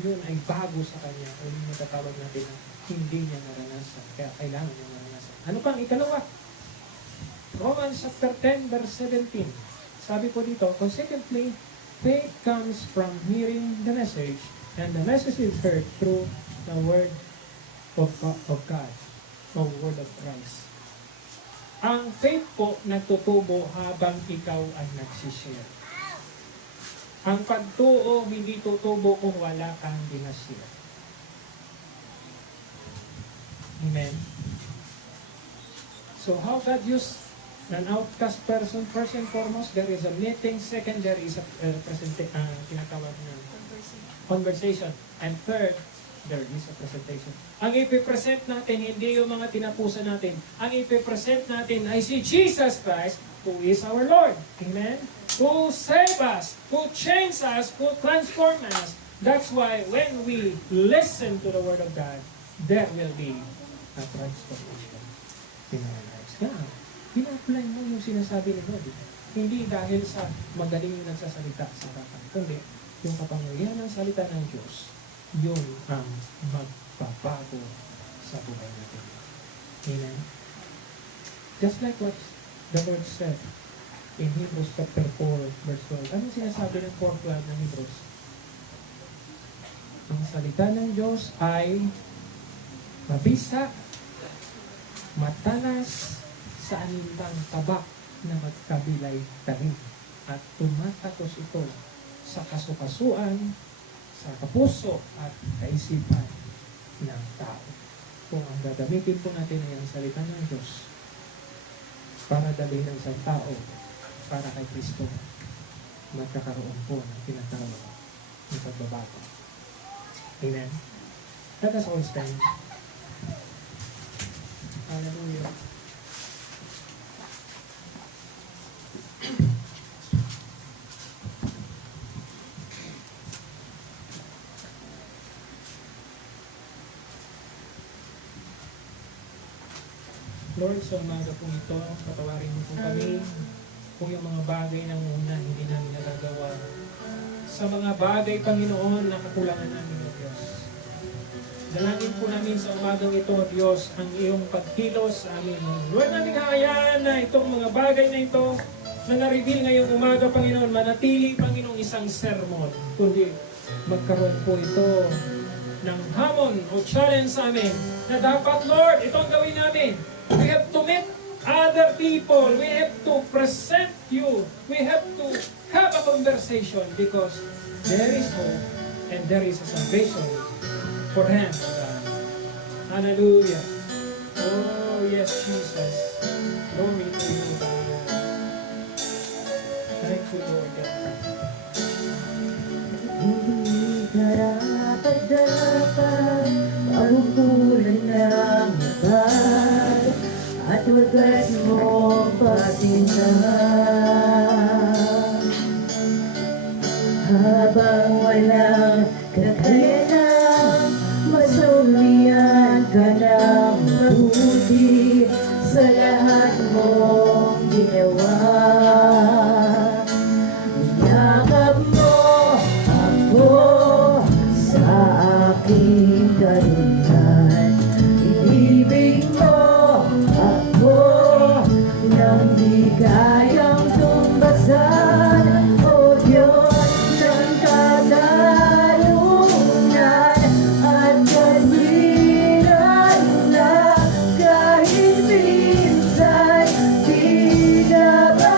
yun ay bago sa kanya o yung matatawag natin na hindi niya naranasan. Kaya kailangan niya naranasan. Ano pang ikalawa? Romans chapter 10 verse 17. Sabi po dito, consequently, faith comes from hearing the message, and the message is heard through the word of God, o word of Christ. Ang faith po nagtutubo habang ikaw ay nagsishare. Ang pagtuo hindi tutubo kung wala kang dinashare. Amen. So how God used an outcast person? First and foremost, there is a meeting. Second, there is a tinatawag na conversation. And third, there is a presentation. Ang ipipresent natin, hindi yung mga tinapusan natin. Ang ipipresent natin ay si Jesus Christ, who is our Lord. Amen? Who save us, who change us, who transform us. That's why when we listen to the Word of God, there will be a transformation in our lives. Kaya, pina-apply mo yung sinasabi ni God. Hindi dahil sa magaling yung nagsasalita sa harapan, kundi yung kapangyarihan ng salita ng Diyos, yun ang magbabago sa buhay natin. Amen? Just like what the Lord said in Hebrews chapter 4, verse 12. Anong sinasabi ng 4:12 ng Hebrews? Ang salita ng Diyos ay mabisa, matalas sa anintang tabak na magkabilay talim at tumatakos ito sa kasukasuan, sa kapuso at kaisipan ng tao. Kung ang gagamitin po natin ay ang salita ng Diyos para dalhin ang isang tao para kay Kristo, magkakaroon po ng pinagkaroon ng pagbabago. Amen. Let us all stand. Hallelujah. Lord, sa umaga po ito, patawarin mo po kami kung yung mga bagay ng una hindi namin nagagawa. Sa mga bagay, Panginoon, na kakulangan namin, O Diyos. Dalangin po namin sa umagang ito, O Diyos, ang iyong pagkilos sa amin. Lord, namin hayaan na itong mga bagay na ito na na-reveal ngayong umaga, Panginoon, manatili, Panginoon, isang sermon, kundi magkaroon po ito ng hamon o challenge sa amin na dapat, Lord, ito ang gawin namin. We have to meet other people. We have to present you. We have to have a conversation because there is hope and there is a salvation for them, O God. Hallelujah. Oh, yes, Jesus. Glory to you, God. Thank you, Lord God. Hindi karapat-dapat mahukulan ng iba at wagas mo patindahan. Habang walang kakayanan, masulian ka ng mabuti sa lahat mong ginawa. Yakap mo ako sa aking kaluluhan. Ibig mo ako nang di kayang tumbasan. O Diyos ng katarungan at kanwiran na kahit minsan pinapahira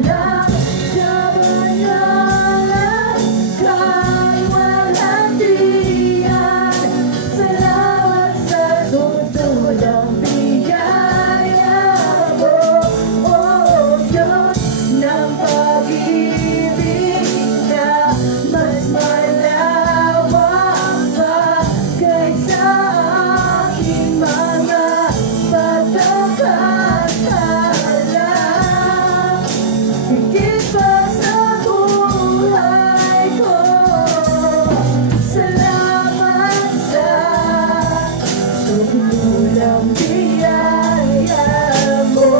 ng kabanyalan kay walang tiyan. Salamat sa tutulang biyaya mo, O Diyos ng pag-ibig na mas malawak pa kaysa aking mga pagkakasala. Higit pa sa buhay ko, salamat sa tutulang biyaya mo.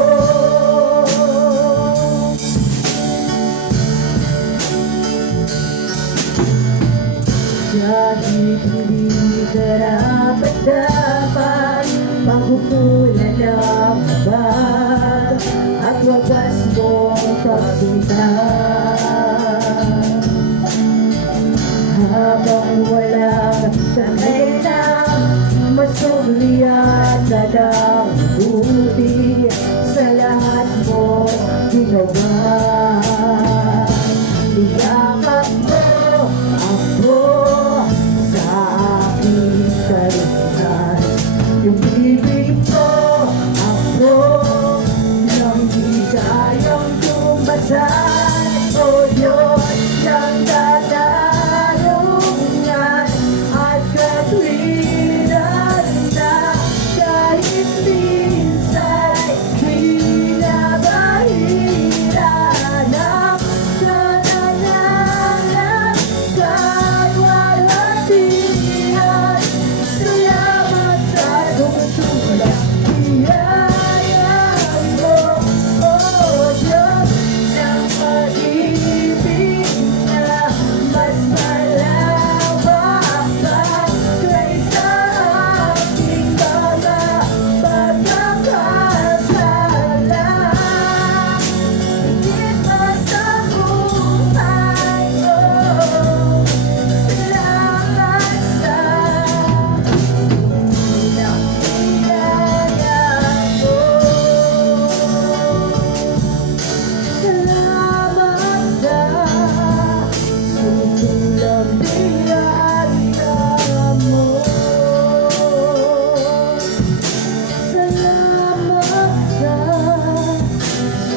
Kahit hindi karapat-dapat pagkukulan ng abad at wagas mong pagsinta. Habang walang kakayanan, masulian ka ng mabuti sa lahat mong ginawa. Iyakap mo ako sa aking kaluluhan. Yung ibig mo ako nang di kayang tumbasan. O Diyos ng katarungan at katwiran na kahit minsan pinapahira ng katanganan kahit walang tiyan. Salamat sa tutulang biyaya mo, O Diyos ng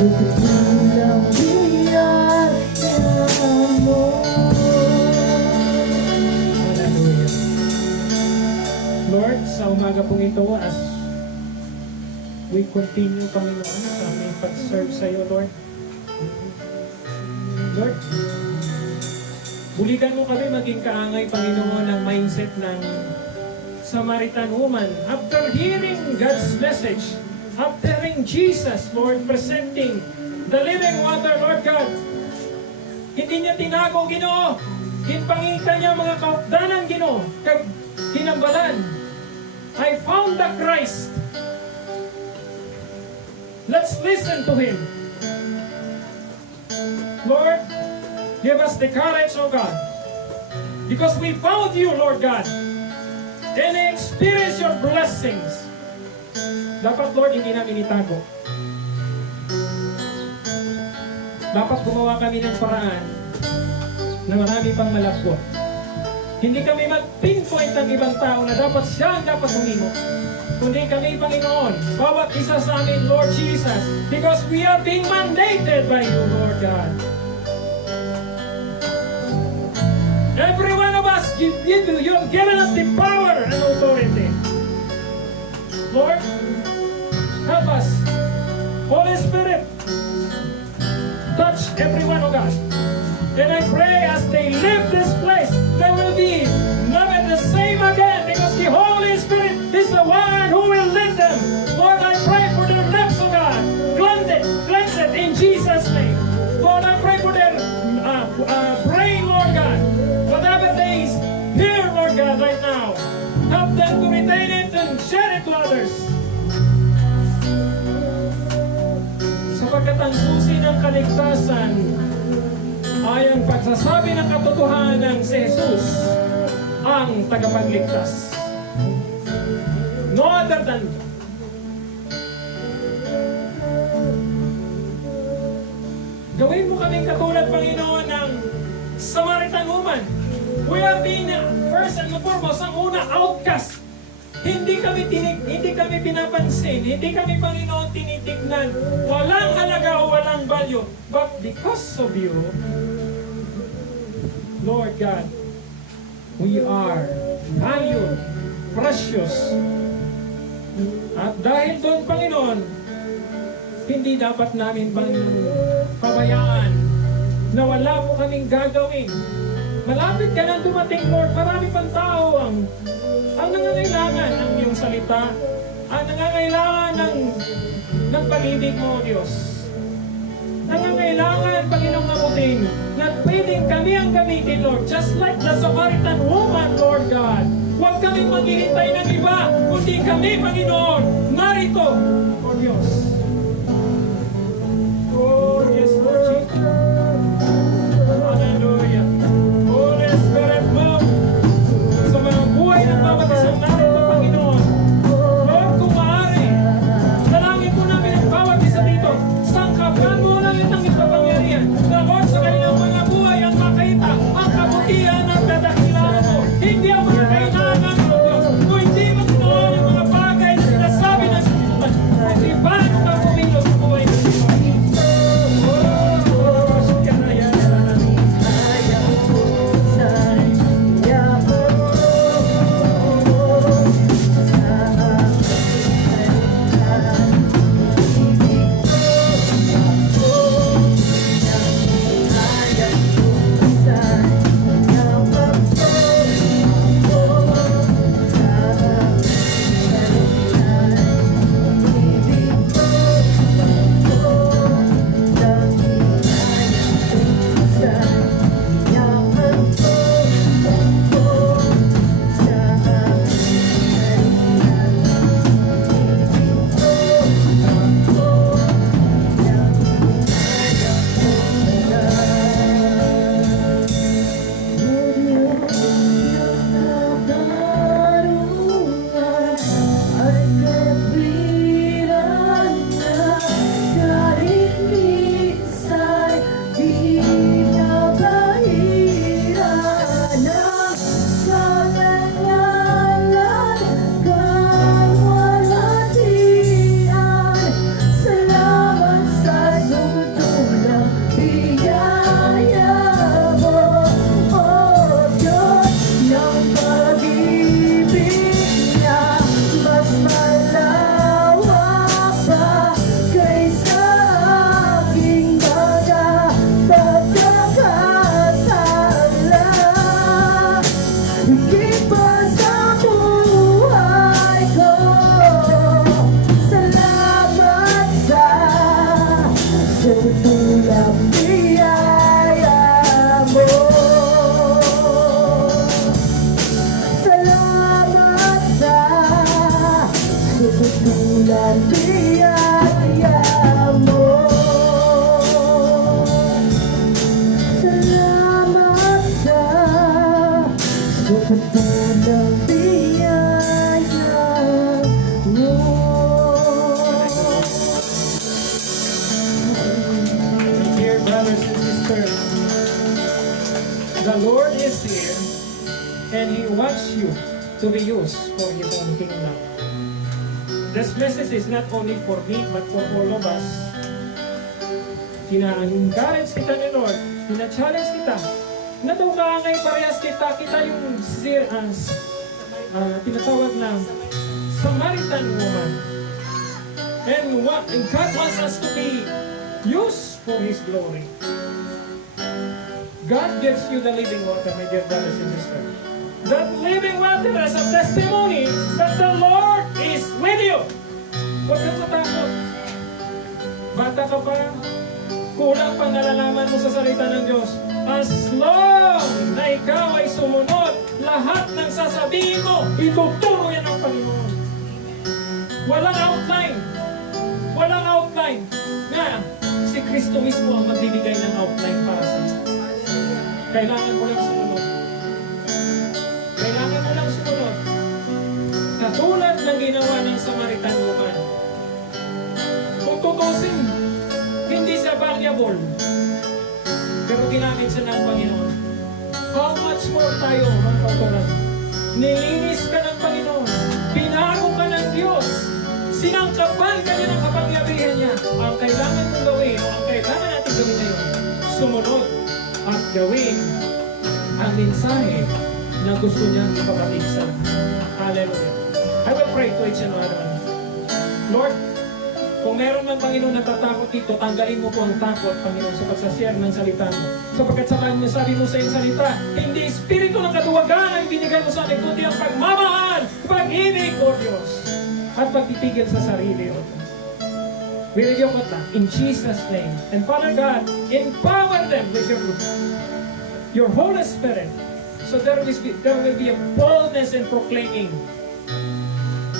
Ilang biyaya mo. Hallelujah. Lord, sa umaga pong ito, as we continue, Panginoon, sa aming pag-serve sa iyo, Lord. Lord, bulikan mo kami maging kaangay, Panginoon, ng mindset ng Samaritan woman. After hearing God's message, after hearing Jesus, Lord, presenting the living water, Lord God, hindi niya tinago, Ginoo. Ginpangita niya mga kaupdanan, Ginoo, kag kinambalan. I found the Christ. Let's listen to Him. Lord, give us the courage, O God, because we found you, Lord God, and experience your blessings. Dapat, Lord, hindi namin itago. Dapat gumawa kami ng paraan na marami pang malabot. Hindi kami mag-pinpoint ng ibang tao na dapat siya ang dapat humingo. Kundi kami, Panginoon, bawat isa sa amin, Lord Jesus, because we are being mandated by you, Lord God. Every one of us, you've given us the power and authority. Lord, help us. Holy Spirit, touch everyone, oh God. And I pray as they leave this place, they will be never the same again, because the Holy Spirit is the one who will lead them. Lord, I pray for their lips, oh God. Cleanse it in Jesus' name. Lord, I pray for their brain, Lord God. Whatever they hear, Lord God, right now, help them to retain it and share it to others. Sapagkat ang susi ng kaligtasan ay ang pagsasabi ng katotohanan si Jesus ang tagapagligtas. No other than God. Gawin mo kaming katulad, Panginoon, ng Samaritan woman. We are being, first and foremost, ang una, outcast. Hindi kami pinapansin, hindi kami, Panginoon, tinitignan. Walang halaga o walang value. But because of you, Lord God, we are valued, precious. At dahil doon, Panginoon, hindi dapat namin pabayaan na wala po kaming gagawin. Malapit ka nang dumating, Lord. Marami pang tao ang nangangailangan ng iyong salita, ang nangangailangan ng pag-ibig mo, Diyos. Nangangailangan, Panginoong mabuting, na pwedeng kami ang gamitin, Lord. Just like the Samaritan woman, Lord God. Huwag kaming maghihintay ng iba, kundi kami, Panginoon, narito, O Diyos. Oh, yes, Lord Jesus. Hallelujah. Holy Spirit, move sa mga buhay ng bawat isang narito, Panginoon. Lord, kung maaari, dalangin po namin ang bawat isa dito. Sangkapan mo lang yung kapangyarihan. Na Lord, sa kanilang mga buhay ang makita ang kabutihan at kadakilaan mo. Hindi ang mga kailangan mo, Diyos. Kung hindi mo tinoon ang mga bagay na sinasabi ng Scripture. Kundi paano sa dulang biyaya mo. Dear brothers and sisters, the Lord is here and He wants you to be used for His own kingdom. This message is not only for me but for all of us. Sina-encourage kita ni Lord, sina-challenge kita, na ngay parehas kita yung tinatawag na Samaritan woman. And God wants us to be used for His glory. God gives you the living water, my dear brothers and sisters. That living water is a testimony that the Lord is with you. Huwag kang matakot. Bata ka pa, kulang pang nalalaman mo sa salita ng Diyos. As long na ikaw ay sumunod, lahat ng sasabihin mo, ituturo yan ng Panginoon. Walang outline. Walang outline. Nga, si Kristo mismo ang magbibigay ng outline para sa iyo. Kailangan mo lang sumunod. Kailangan mo lang sumunod. Katulad ng ginawa ng Samaritan woman. Kung tutusin, hindi siya valuable. Pero ginamit siya ng Panginoon. How much more tayo, mga kautulan? Nilinis ka ng Panginoon. Binago ka ng Diyos. Sinangkapan ka niya ng kapangyarihan niya. Ang kailangan mong gawin, o ang kailangan natin gawin na yun, sumunod at gawin ang mensahe na gusto niyang ipabatid sa atin. Hallelujah. I will pray to each and one. Lord, kung meron ng Panginoon natatakot dito, tanggalin mo po ang takot, Panginoon, sa pagsashare ng salita mo. Sapagkat sa kanya, sabi mo sa iyong salita, hindi espiritu ng katuwagan ang binigay mo sa atin, kundi ang pagmamahal, pag-ibig, O Diyos, at pagtitigil sa sarili, O Diyos. We rebuke it in Jesus' name. And Father God, empower them with your Holy Spirit, so there will be a boldness in proclaiming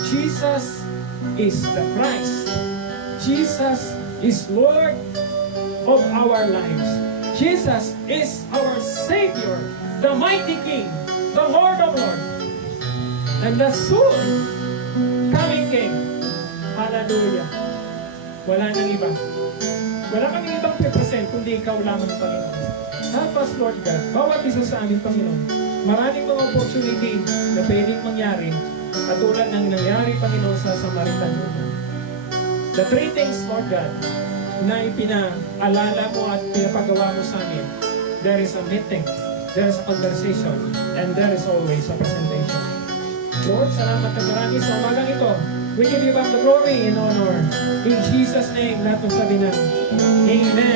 Jesus is the Christ. Jesus is Lord of our lives. Jesus is our Savior, the mighty King, the Lord of Lords, and the soon coming King. Hallelujah. Wala nang iba. Wala kang ibang represent kundi ikaw lamang, Panginoon. Help us, Lord God. Bawat isa sa amin, Panginoon. Maraming mga opportunity na pwedeng mangyari katulad ng nangyari, Panginoon, sa Samaritan woman. The three things, Lord God, na ipinaalala mo at pinapagawa mo sa amin. There is a meeting, there is a conversation, and there is always a presentation. Lord, salamat na marami sa umagang ito. We give you back the glory and honor. In Jesus' name, lahat ng sabi na, Amen.